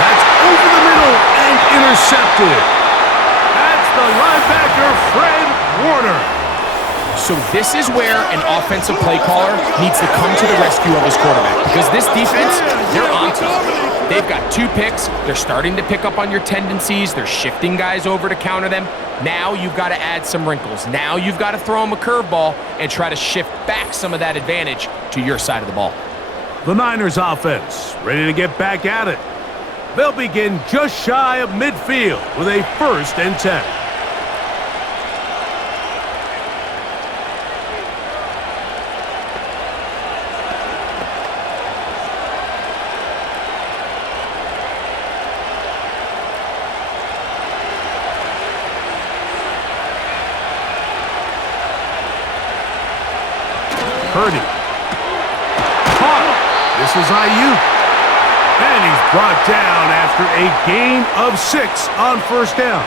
That's over the middle and intercepted. That's the linebacker, Fred Warner. So this is where an offensive play caller needs to come to the rescue of his quarterback, because this defense, they're onto him. They've got 2 picks. They're starting to pick up on your tendencies. They're shifting guys over to counter them. Now you've got to add some wrinkles. Now you've got to throw them a curveball and try to shift back some of that advantage to your side of the ball. The Niners offense ready to get back at it. They'll begin just shy of midfield with a 1st and 10. Purdy. This is Ayuk, and he's brought down after a gain of 6 on 1st down.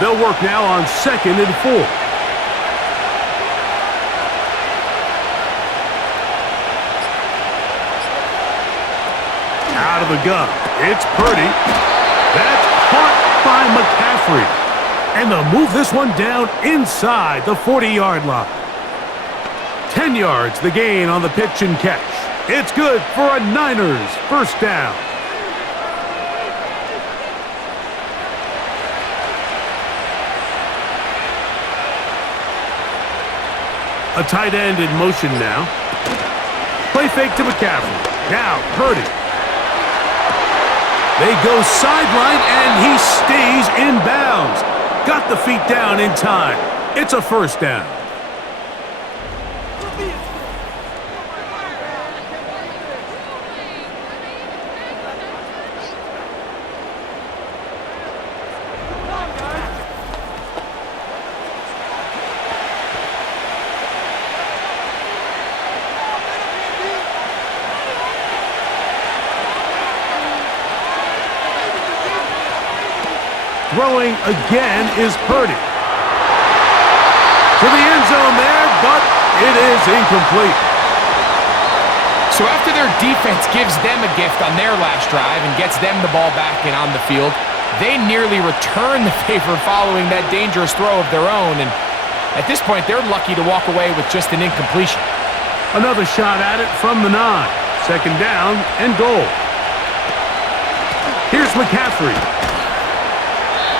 They'll work now on 2nd and 4. Out of the gun, it's Purdy. That's caught by McCaffrey. And they'll move this one down inside the 40-yard line. 10 yards the gain on the pitch and catch. It's good for a Niners 1st down. A tight end in motion now. Play fake to McCaffrey. Now Purdy. They go sideline, and he stays in bounds. Got the feet down in time. It's a 1st down. throwing again is Purdy. To the end zone there, but it is incomplete. So after their defense gives them a gift on their last drive and gets them the ball back and on the field, they nearly return the favor following that dangerous throw of their own. And at this point, they're lucky to walk away with just an incompletion. Another shot at it from the 9. Second down and goal. Here's McCaffrey.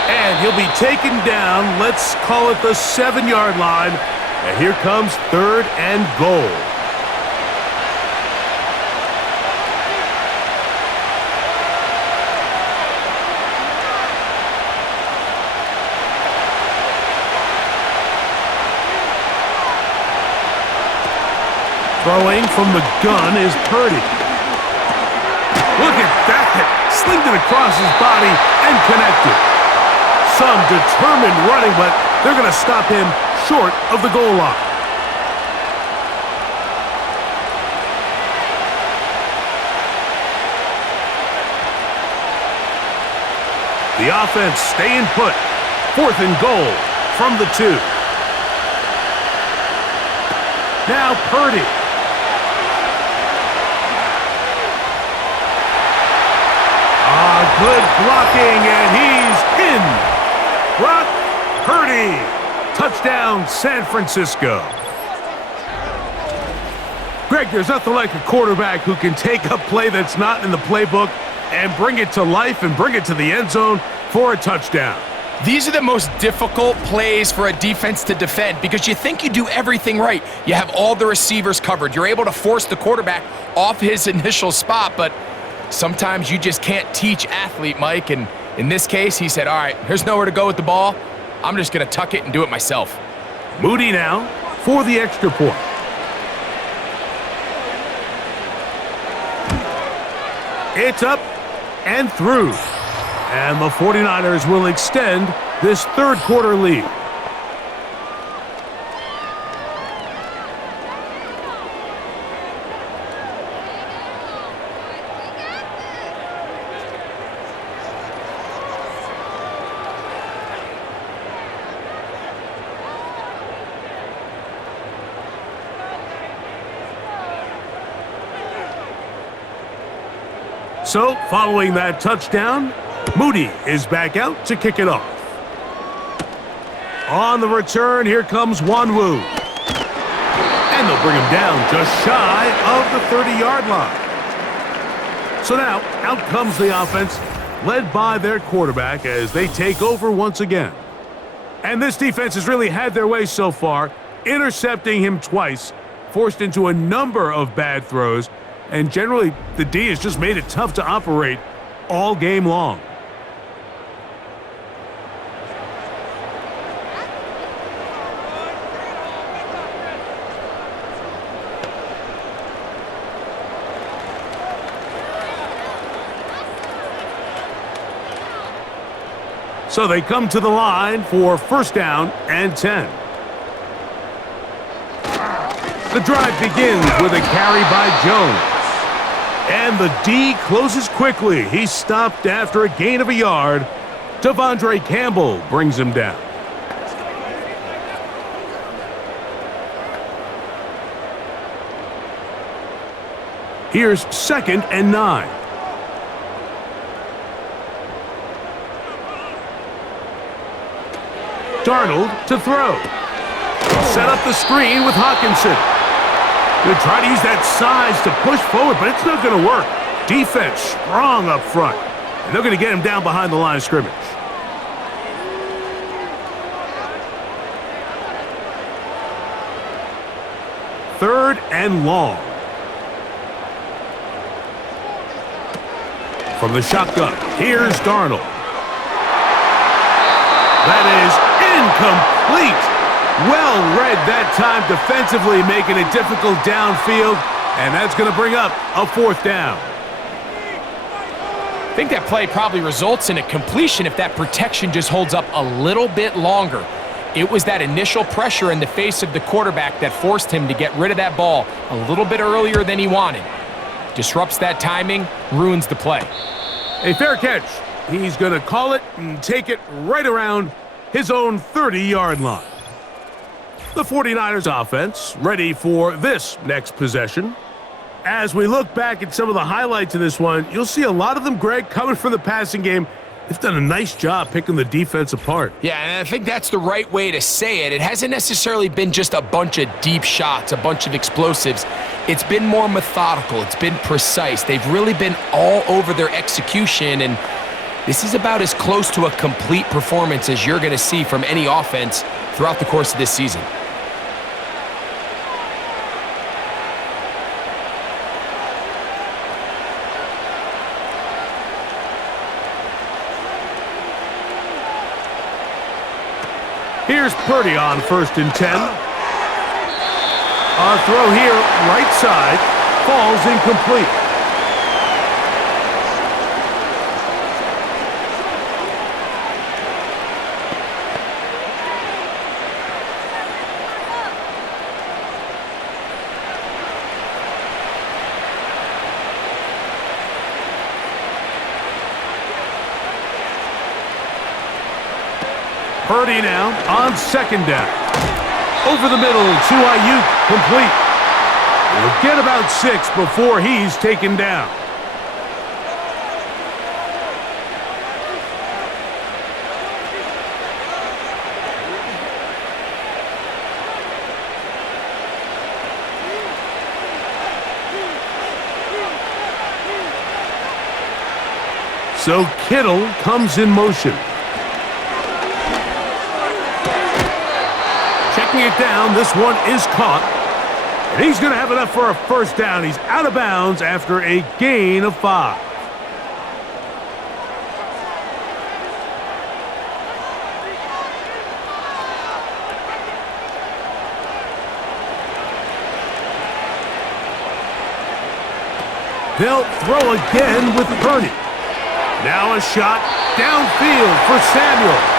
And he'll be taken down, let's call it the 7-yard line. And here comes 3rd and goal. Throwing from the gun is Purdy. Look at that! Slinged it across his body and connected. Some determined running, but they're going to stop him short of the goal line. The offense staying put. 4th and goal from the 2. Now Purdy. Good blocking, and he's in. Brock Purdy. Touchdown, San Francisco. Greg, there's nothing like a quarterback who can take a play that's not in the playbook and bring it to life and bring it to the end zone for a touchdown. These are the most difficult plays for a defense to defend because you think you do everything right. You have all the receivers covered. You're able to force the quarterback off his initial spot, but sometimes you just can't teach athlete, Mike, and in this case, he said, all right, there's nowhere to go with the ball. I'm just going to tuck it and do it myself. Moody now for the extra point. It's up and through. And the 49ers will extend this 3rd quarter lead. So, following that touchdown, Moody is back out to kick it off. On the return, here comes Wanwu. And they'll bring him down just shy of the 30-yard line. So now, out comes the offense, led by their quarterback as they take over once again. And this defense has really had their way so far, intercepting him twice, forced into a number of bad throws, and generally, the D has just made it tough to operate all game long. So they come to the line for 1st down and 10. The drive begins with a carry by Jones. And the D closes quickly. He's stopped after a gain of a yard. Devondre Campbell brings him down. Here's 2nd and 9. Darnold to throw. Set up the screen with Hawkinson. Going to try to use that size to push forward, but it's not going to work. Defense strong up front. And they're going to get him down behind the line of scrimmage. Third and long. From the shotgun, here's Darnold. That is incomplete. Well read that time defensively, making it difficult downfield, and that's going to bring up a 4th down. I think that play probably results in a completion if that protection just holds up a little bit longer. It was that initial pressure in the face of the quarterback that forced him to get rid of that ball a little bit earlier than he wanted. Disrupts that timing, ruins the play. A fair catch He's going to call it and take it right around his own 30-yard line. The 49ers offense ready for this next possession. As we look back at some of the highlights of this one, you'll see a lot of them, Greg, coming from the passing game. They've done a nice job picking the defense apart. Yeah, and I think that's the right way to say it. It hasn't necessarily been just a bunch of deep shots, a bunch of explosives. It's been more methodical. It's been precise. They've really been all over their execution, and this is about as close to a complete performance as you're going to see from any offense throughout the course of this season. Here's Purdy on 1st and 10. A throw here, right side, falls incomplete. Purdy now on 2nd down. Over the middle to Ayuk, complete. He'll get about 6 before he's taken down. So Kittle comes in motion. Checking it down, this one is caught. And he's going to have enough for a 1st down. He's out of bounds after a gain of 5. They'll throw again with Purdy. Now a shot downfield for Samuel.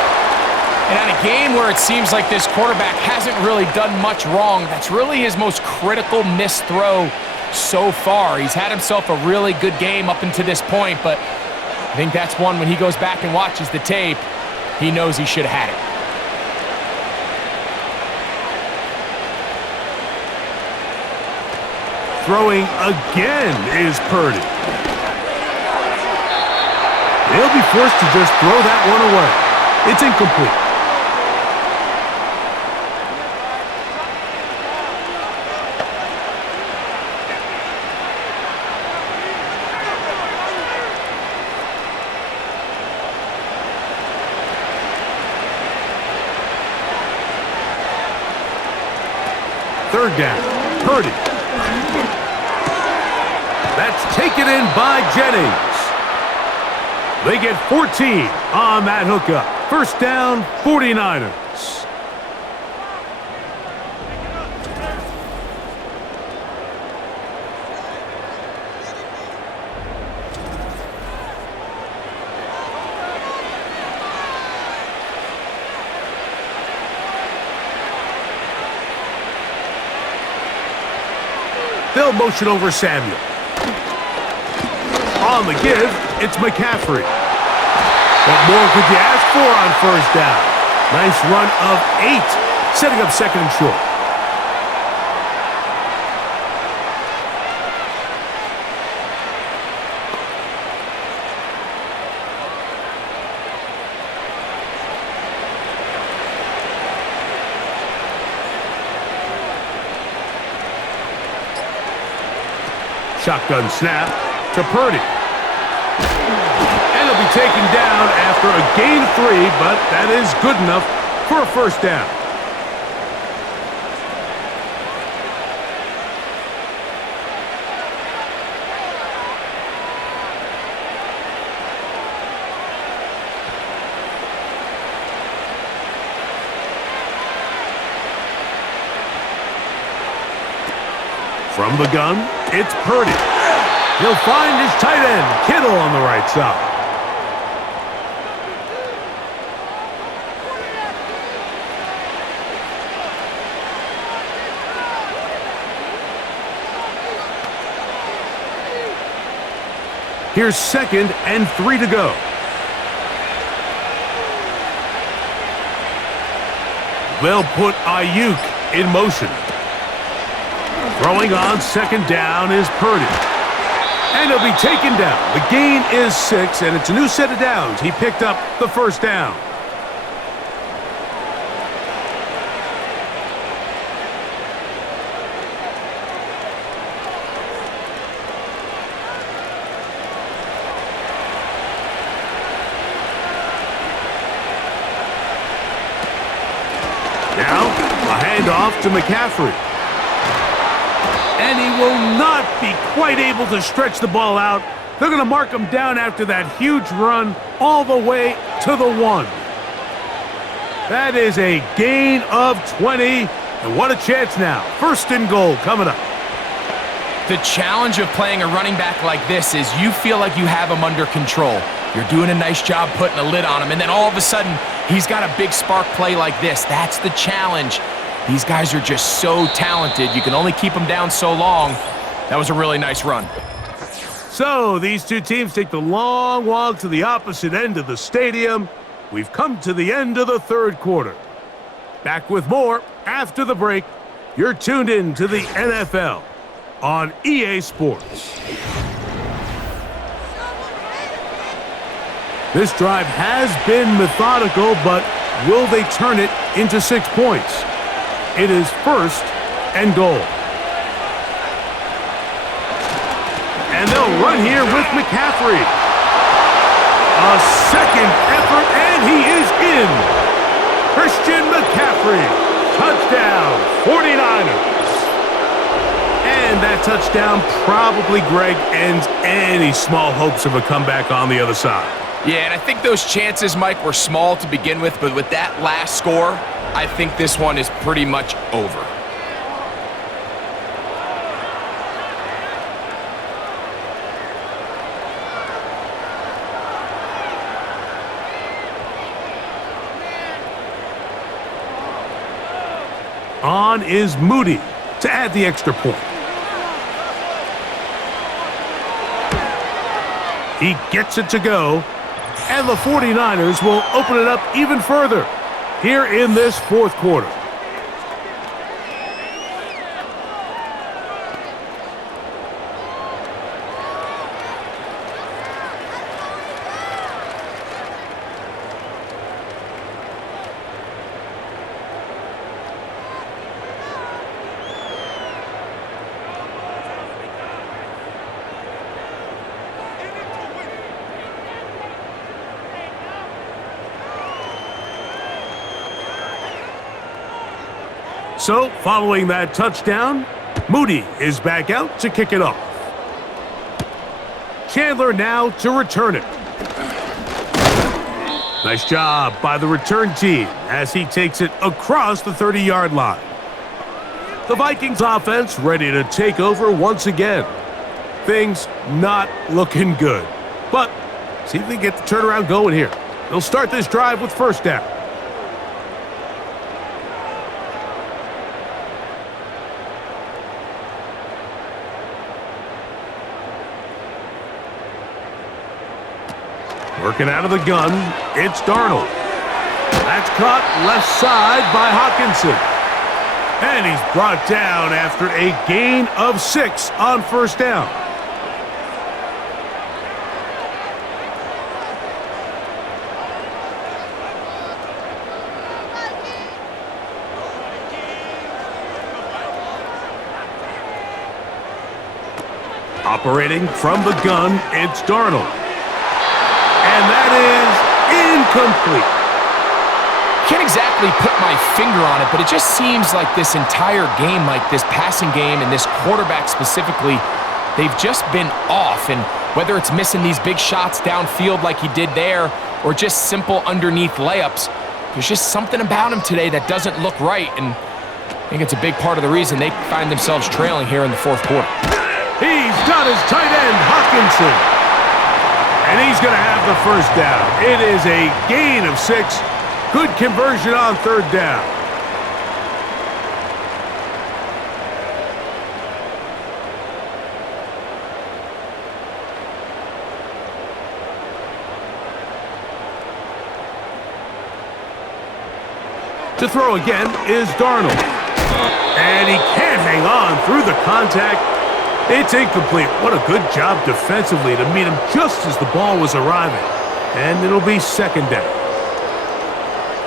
And on a game where it seems like this quarterback hasn't really done much wrong, that's really his most critical missed throw so far. He's had himself a really good game up until this point, but I think that's one when he goes back and watches the tape, he knows he should have had it. Throwing again is Purdy. He'll be forced to just throw that one away. It's incomplete. Third down, Purdy. That's taken in by Jennings. They get 14 on that hookup. 1st down, 49ers. They'll motion over Samuel. On the give, it's McCaffrey. What more could you ask for on 1st down? Nice run of 8, setting up 2nd and short. Shotgun snap to Purdy. And he'll be taken down after a gain of 3, but that is good enough for a 1st down. From the gun, it's Purdy. He'll find his tight end, Kittle, on the right side. Here's 2nd and 3 to go. They'll put Ayuk in motion. Throwing on second down is Purdy. And he'll be taken down. The gain is 6, and it's a new set of downs. He picked up the first down. Now, a handoff to McCaffrey. And he will not be quite able to stretch the ball out. They're going to mark him down after that huge run all the way to the 1. That is a gain of 20. And what a chance now. First and goal coming up. The challenge of playing a running back like this is you feel like you have him under control. You're doing a nice job putting a lid on him, and then all of a sudden, he's got a big spark play like this. That's the challenge. These guys are just so talented. You can only keep them down so long. That was a really nice run. So these two teams take the long walk to the opposite end of the stadium. We've come to the end of the third quarter. Back with more after the break. You're tuned in to the NFL on EA Sports. This drive has been methodical, but will they turn it into 6 points? It is first and goal. And they'll run here with McCaffrey. A second effort, and he is in. Christian McCaffrey. Touchdown, 49ers. And that touchdown probably, Greg, ends any small hopes of a comeback on the other side. Yeah, and I think those chances, Mike, were small to begin with, but with that last score, I think this one is pretty much over. On is Moody to add the extra point. He gets it to go, and the 49ers will open it up even further here in this fourth quarter. So, following that touchdown, Moody is back out to kick it off. Chandler now to return it. Nice job by the return team as he takes it across the 30-yard line. The Vikings offense ready to take over once again. Things not looking good, but see if they get the turnaround going here. They'll start this drive with first down. Working out of the gun, it's Darnold. That's caught left side by Hawkinson. And he's brought down after a gain of 6 on first down. Operating from the gun, it's Darnold. And that is incomplete. Can't exactly put my finger on it, but it just seems like this entire game, like this passing game and this quarterback specifically, they've just been off. And whether it's missing these big shots downfield like he did there or just simple underneath layups, there's just something about him today that doesn't look right. And I think it's a big part of the reason they find themselves trailing here in the fourth quarter. He's got his tight end, Hawkinson. And he's going to have the first down. It is a gain of 6. Good conversion on third down. To throw again is Darnold. And he can't hang on through the contact. It's incomplete. What a good job defensively to meet him just as the ball was arriving. And it'll be second down.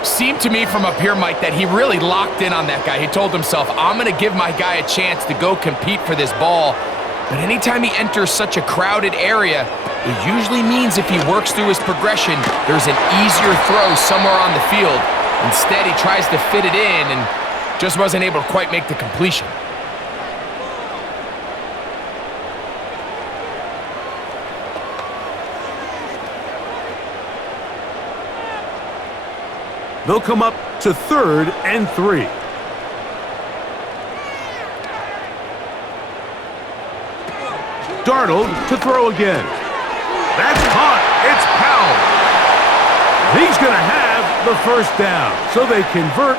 Seemed to me from up here, Mike, that he really locked in on that guy. He told himself, I'm going to give my guy a chance to go compete for this ball. But anytime he enters such a crowded area, it usually means if he works through his progression, there's an easier throw somewhere on the field. Instead, he tries to fit it in and just wasn't able to quite make the completion. They'll come up to 3rd and 3. Darnold to throw again. That's caught. It's Powell. He's going to have the first down. So they convert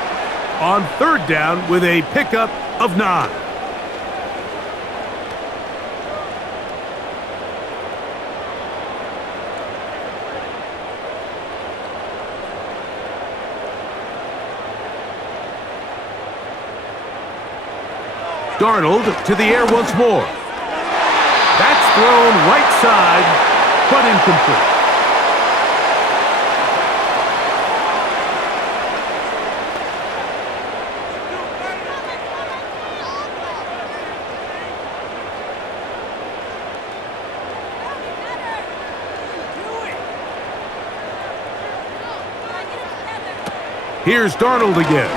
on 3rd down with a pickup of 9. Darnold to the air once more. That's thrown right side, but incomplete. Here's Darnold again.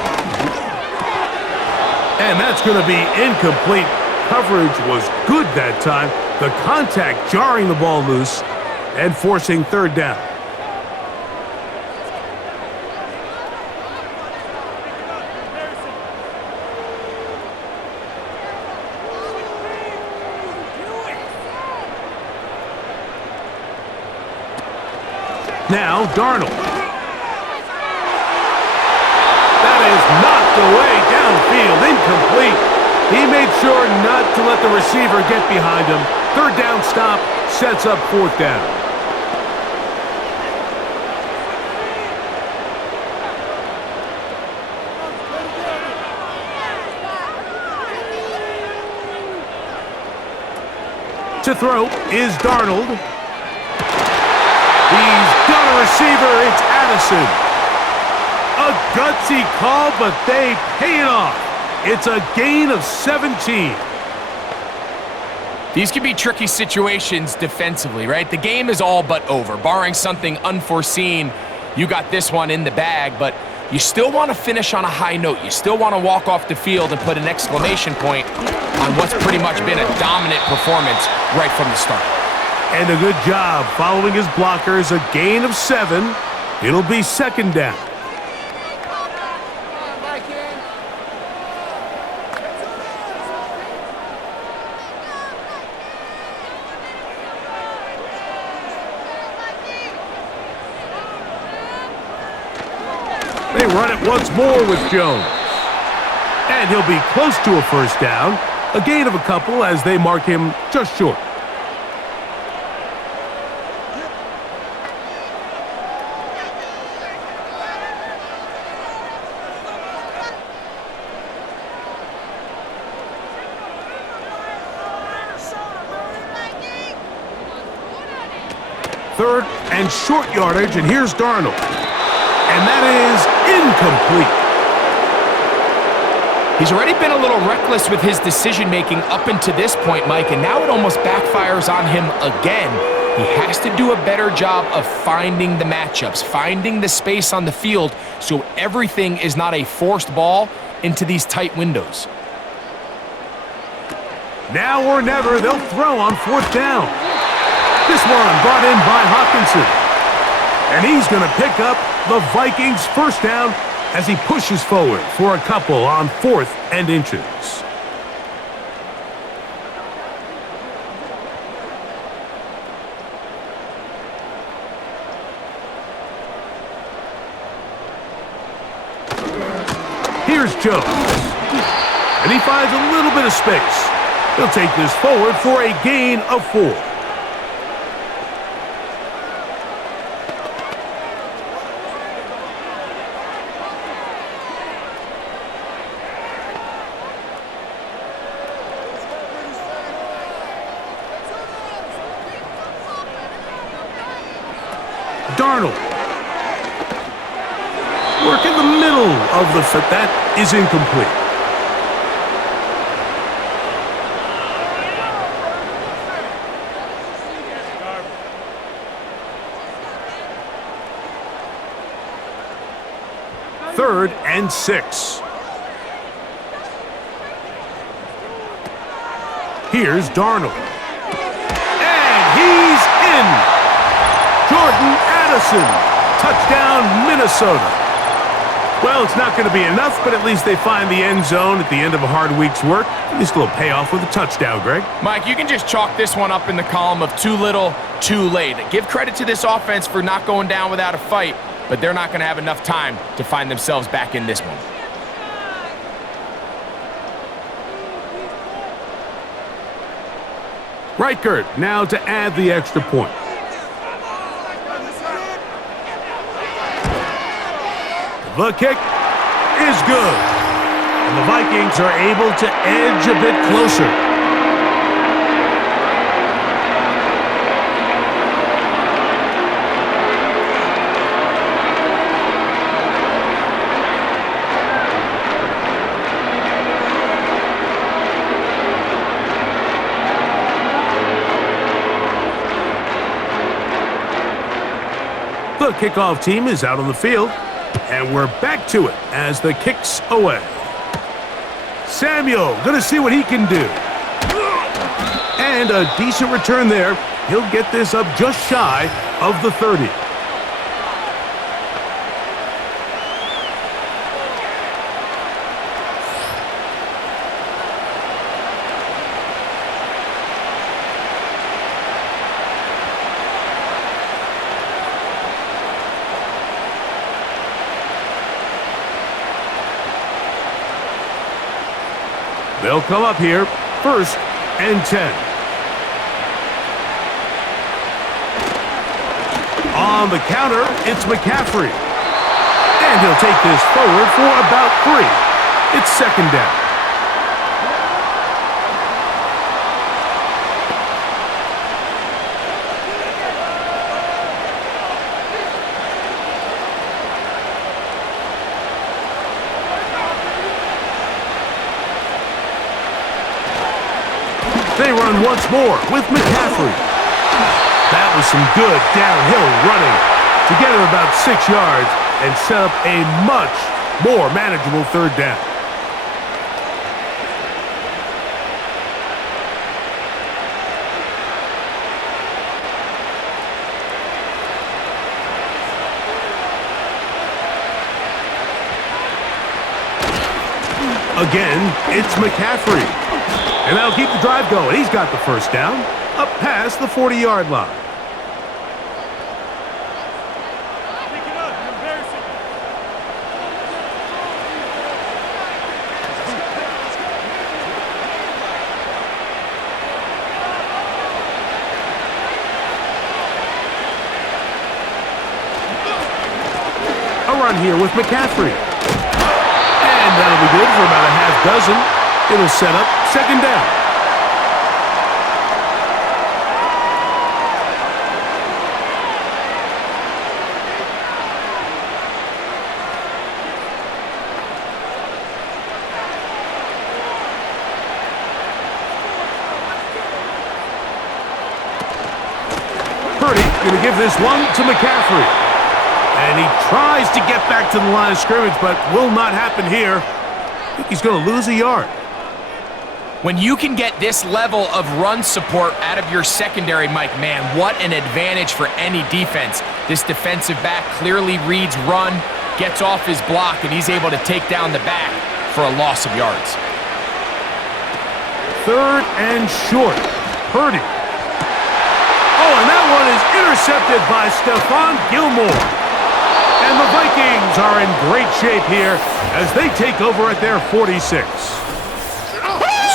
And that's going to be incomplete. Coverage was good that time. The contact jarring the ball loose and forcing 3rd down. Now Darnold. That is knocked away downfield, incomplete. He made sure not to let the receiver get behind him. 3rd down stop sets up 4th down. To throw is Darnold. He's got a receiver. It's Addison. A gutsy call, but they pay it off. It's a gain of 17. These can be tricky situations defensively, right? The game is all but over. Barring something unforeseen, you got this one in the bag, but you still want to finish on a high note. You still want to walk off the field and put an exclamation point on what's pretty much been a dominant performance right from the start. And a good job following his blockers. A gain of 7. It'll be 2nd down. They run it once more with Jones. And he'll be close to a 1st down. A gain of a couple as they mark him just short. Third and short yardage, and here's Darnold. And that is incomplete. He's already been a little reckless with his decision-making up until this point, Mike, and now it almost backfires on him again. He has to do a better job of finding the matchups, finding the space on the field so everything is not a forced ball into these tight windows. Now or never, they'll throw on 4th down. This one brought in by Hawkinson. And he's going to pick up the Vikings' 1st down as he pushes forward for a couple on 4th and inches. Here's Jones. And he finds a little bit of space. He'll take this forward for a gain of 4. Darnold. Work in the middle of the foot. That is incomplete. Third and 6. Here's Darnold. And he's in. Jordan Addison. Touchdown, Minnesota. Well, it's not going to be enough, but at least they find the end zone at the end of a hard week's work. At least a little payoff with a touchdown, Greg. Mike, you can just chalk this one up in the column of too little, too late. Give credit to this offense for not going down without a fight, but they're not going to have enough time to find themselves back in this one. Reichert now to add the extra point. The kick is good. And the Vikings are able to edge a bit closer. The kickoff team is out on the field. And we're back to it as the kick's away. Samuel going to see what he can do. And a decent return there. He'll get this up just shy of the 30. They'll come up here, 1st and 10. On the counter, it's McCaffrey. And he'll take this forward for about 3. It's 2nd down. They run once more with McCaffrey. That was some good downhill running to get him about 6 yards and set up a much more manageable 3rd down. Again, it's McCaffrey. And that'll keep the drive going. He's got the 1st down, up past the 40-yard line. A run here with McCaffrey. And that'll be good for about a half dozen. It'll set up 2nd down. Purdy going to give this one to McCaffrey. And he tries to get back to the line of scrimmage, but will not happen here. I think he's going to lose a yard. When you can get this level of run support out of your secondary, Mike, man, what an advantage for any defense. This defensive back clearly reads run, gets off his block, and he's able to take down the back for a loss of yards. 3rd and short. Purdy. Oh, and that one is intercepted by Stephon Gilmore. And the Vikings are in great shape here as they take over at their 46.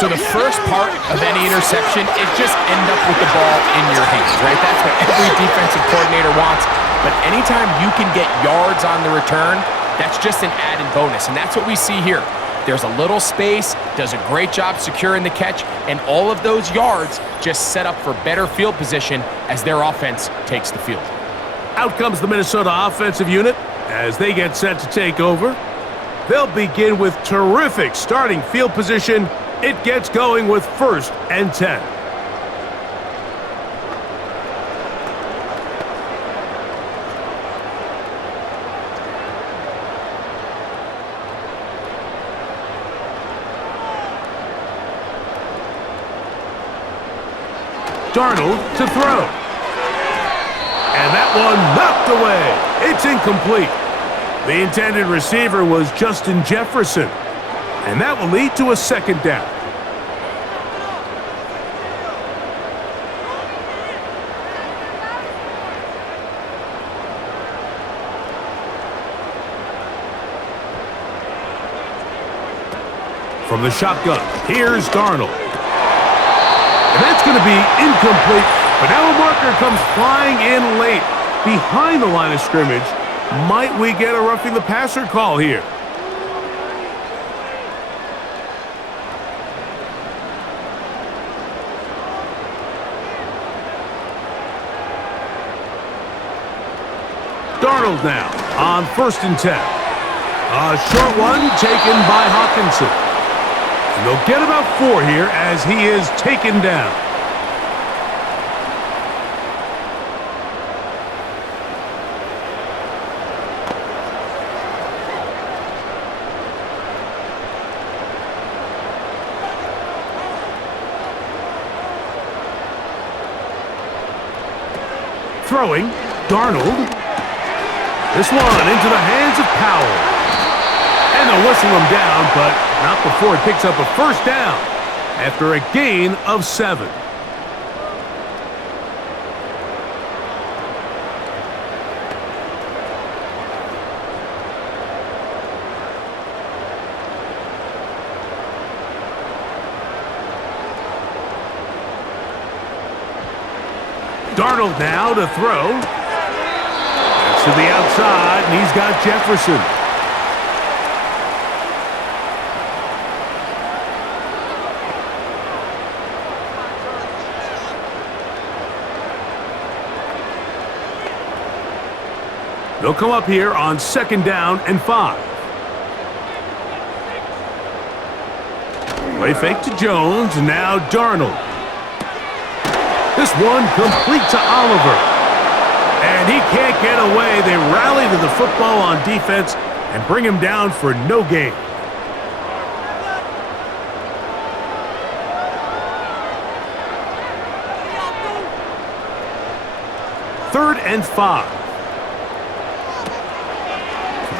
So the first part of any interception is just end up with the ball in your hands, right? That's what every defensive coordinator wants. But anytime you can get yards on the return, that's just an added bonus. And that's what we see here. There's a little space, does a great job securing the catch, and all of those yards just set up for better field position as their offense takes the field. Out comes the Minnesota offensive unit as they get set to take over. They'll begin with terrific starting field position. It gets going with 1st and 10. Darnold to throw. And that one knocked away. It's incomplete. The intended receiver was Justin Jefferson. And that will lead to a 2nd down. From the shotgun, here's Darnold. And that's going to be incomplete. But now a marker comes flying in late behind the line of scrimmage. Might we get a roughing the passer call here? Darnold now on 1st and 10. A short one taken by Hawkinson. And they'll get about 4 here as he is taken down. Throwing, Darnold. This one into the hands of Powell. And they'll whistle him down, but not before he picks up a 1st down after a gain of 7. Darnold now to throw. That's to the outside, and he's got Jefferson. They'll come up here on 2nd down and 5. Play fake to Jones, now Darnold. This one complete to Oliver. And he can't get away. They rally to the football on defense and bring him down for no gain. Third and 5.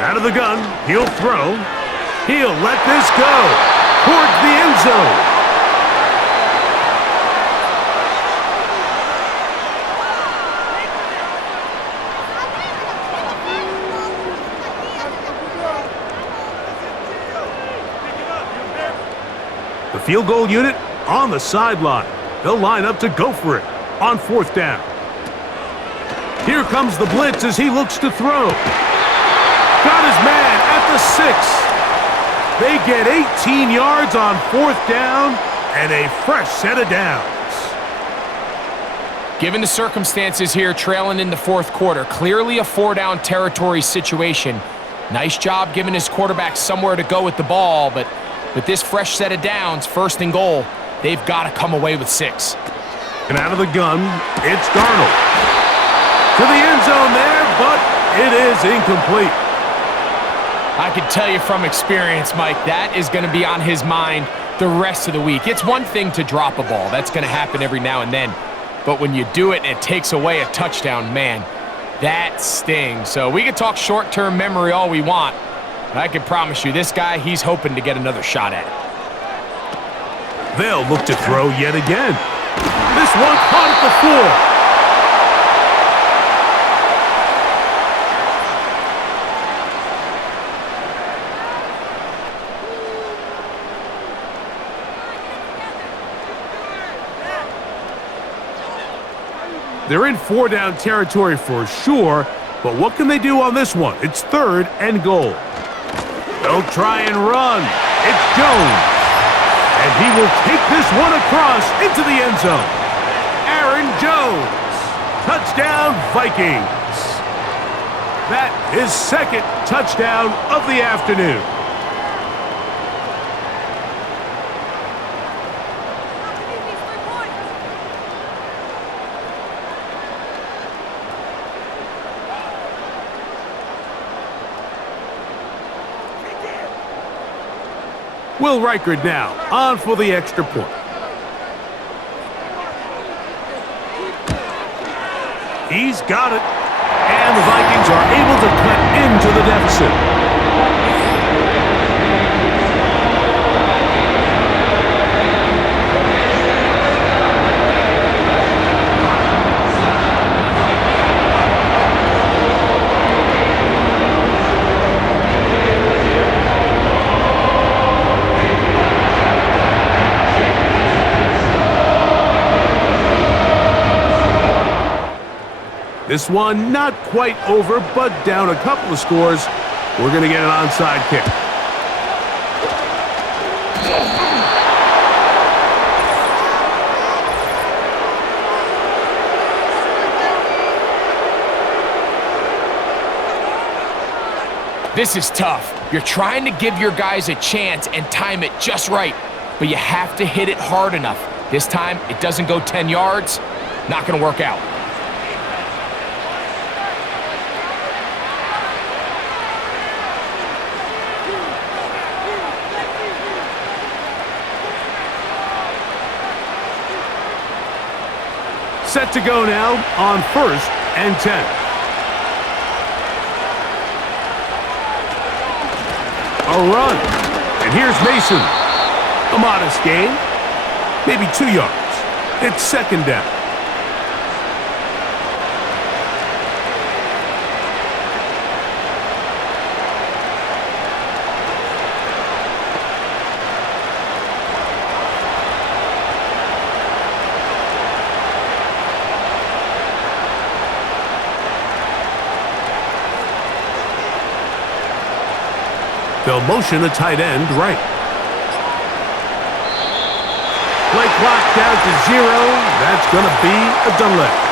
Out of the gun, he'll throw. He'll let this go towards the end zone. The field goal unit on the sideline. They'll line up to go for it on 4th down. Here comes the blitz as he looks to throw. Got his man at the 6. They get 18 yards on 4th down and a fresh set of downs. Given the circumstances here, trailing in the 4th quarter, clearly a 4-down territory situation. Nice job giving his quarterback somewhere to go with the ball, but with this fresh set of downs, 1st and goal, they've got to come away with 6. And out of the gun, it's Darnold. To the end zone there, but it is incomplete. I can tell you from experience, Mike, that is going to be on his mind the rest of the week. It's one thing to drop a ball. That's going to happen every now and then. But when you do it and it takes away a touchdown, man, that stings. So we can talk short-term memory all we want, but I can promise you this guy, he's hoping to get another shot at it. They'll look to throw yet again. This one caught at the 4. They're in 4-down territory for sure, but what can they do on this one? It's 3rd and goal. They'll try and run. It's Jones. And he will take this one across into the end zone. Aaron Jones. Touchdown, Vikings. That is second touchdown of the afternoon. Will Reichard now on for the extra point. He's got it. And the Vikings are able to cut into the deficit. This one not quite over, but down a couple of scores. We're going to get an onside kick. This is tough. You're trying to give your guys a chance and time it just right, but you have to hit it hard enough. This time, it doesn't go 10 yards. Not going to work out. Set to go now on 1st and 10. A run. And here's Mason. A modest gain. Maybe 2 yards. It's second down. They'll motion a tight end right. Play clock down to 0. That's going to be a delay.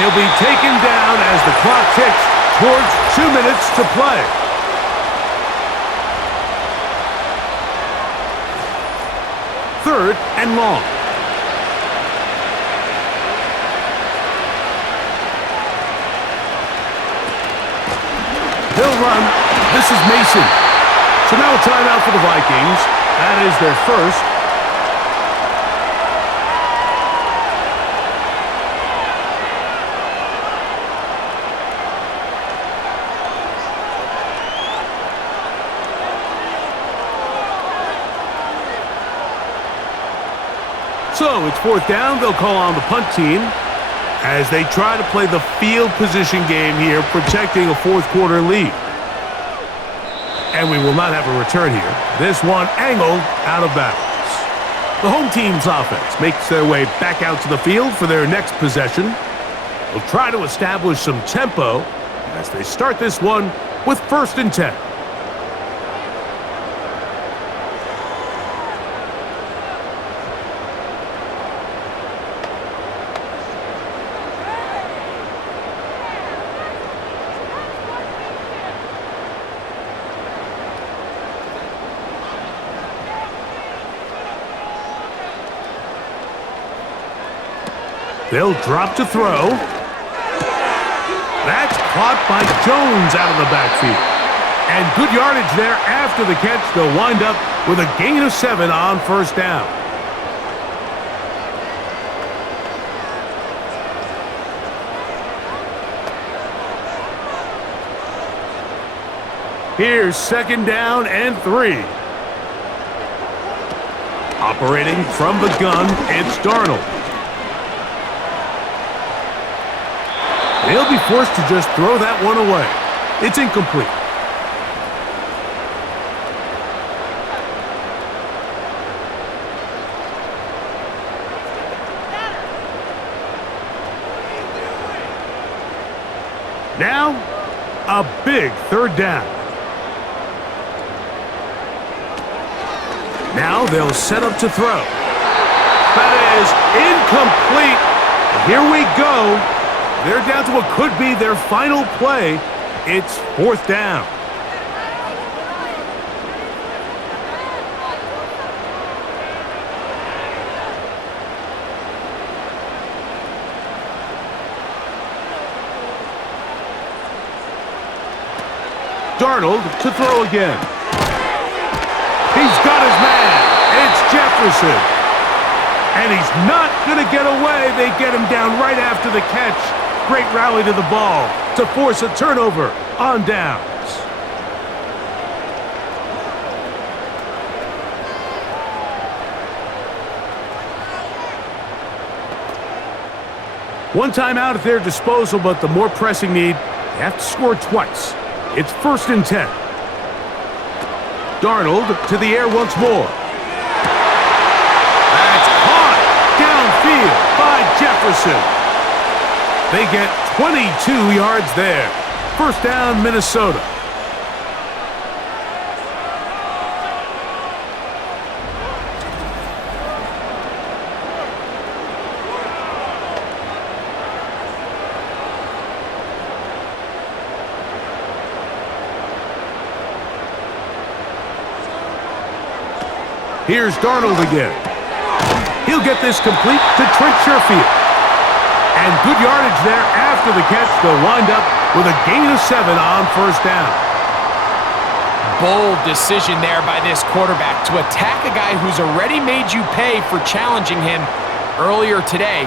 He'll be taken down as the clock ticks towards 2 minutes to play. Third and long. He'll run. This is Mason. So now a timeout for the Vikings. That is their first. So it's 4th down. They'll call on the punt team as they try to play the field position game here, protecting a 4th quarter lead. And we will not have a return here. This one angled out of bounds. The home team's offense makes their way back out to the field for their next possession. They'll try to establish some tempo as they start this one with 1st and 10. They'll drop to throw. That's caught by Jones out of the backfield. And good yardage there after the catch. They'll wind up with a gain of 7 on 1st down. Here's 2nd down and 3. Operating from the gun, it's Darnold. They'll be forced to just throw that one away. It's incomplete. Now, a big third down. Now they'll set up to throw. That is incomplete. Here we go. They're down to what could be their final play. It's fourth down. Darnold to throw again. He's got his man. It's Jefferson. And he's not going to get away. They get him down right after the catch. Great rally to the ball to force a turnover on downs. One timeout at their disposal, but the more pressing need, they have to score twice. It's 1st and 10. Darnold to the air once more. That's caught downfield by Jefferson. They get 22 yards there. First down, Minnesota. Here's Darnold again. He'll get this complete to Trent Sherfield. And good yardage there after the catch. They'll wind up with a gain of 7 on first down. Bold decision there by this quarterback to attack a guy who's already made you pay for challenging him earlier today.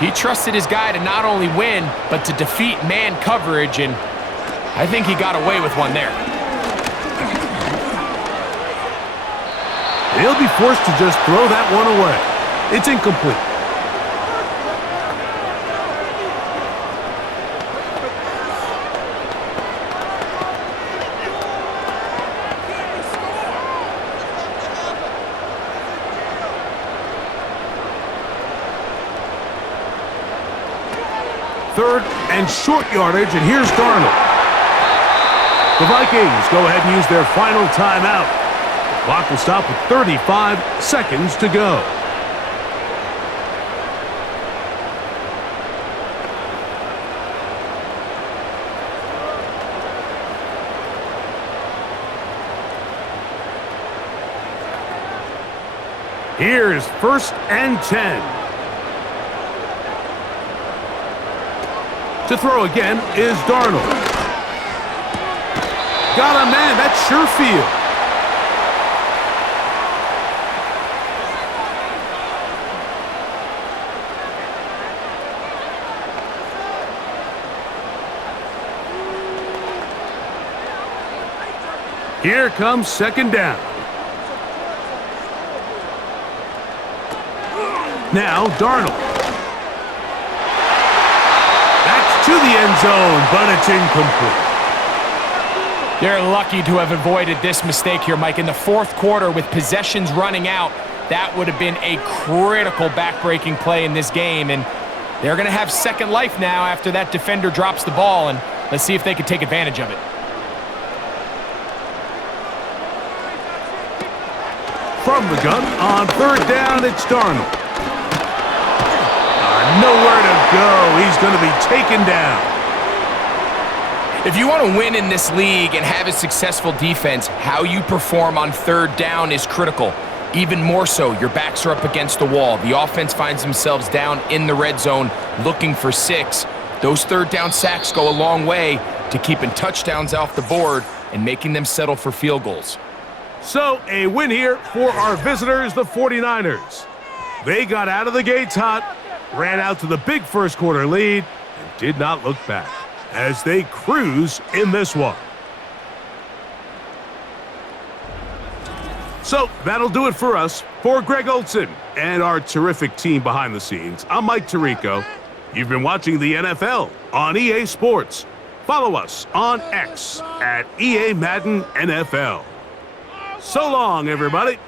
He trusted his guy to not only win, but to defeat man coverage, and I think he got away with one there. He'll be forced to just throw that one away. It's incomplete. Third and short yardage, and here's Darnold. The Vikings go ahead and use their final timeout. The clock will stop with 35 seconds to go. Here's 1st and 10. To throw again is Darnold. Got a man, that's Sherfield. Here comes second down. Now Darnold. That's to the end zone, but it's incomplete. They're lucky to have avoided this mistake here, Mike. In the fourth quarter, with possessions running out, that would have been a critical back-breaking play in this game, and they're going to have second life now after that defender drops the ball, and let's see if they can take advantage of it. From the gun, on third down, it's Darnold. Nowhere to go. He's going to be taken down. If you want to win in this league and have a successful defense, how you perform on third down is critical. Even more so, your backs are up against the wall. The offense finds themselves down in the red zone looking for 6. Those third down sacks go a long way to keeping touchdowns off the board and making them settle for field goals. So, a win here for our visitors, the 49ers. They got out of the gates hot, ran out to the big first quarter lead, and did not look back as they cruise in this one. So, that'll do it for us. For Greg Olson and our terrific team behind the scenes, I'm Mike Tirico. You've been watching the NFL on EA Sports. Follow us on X at EA Madden NFL. So long, everybody.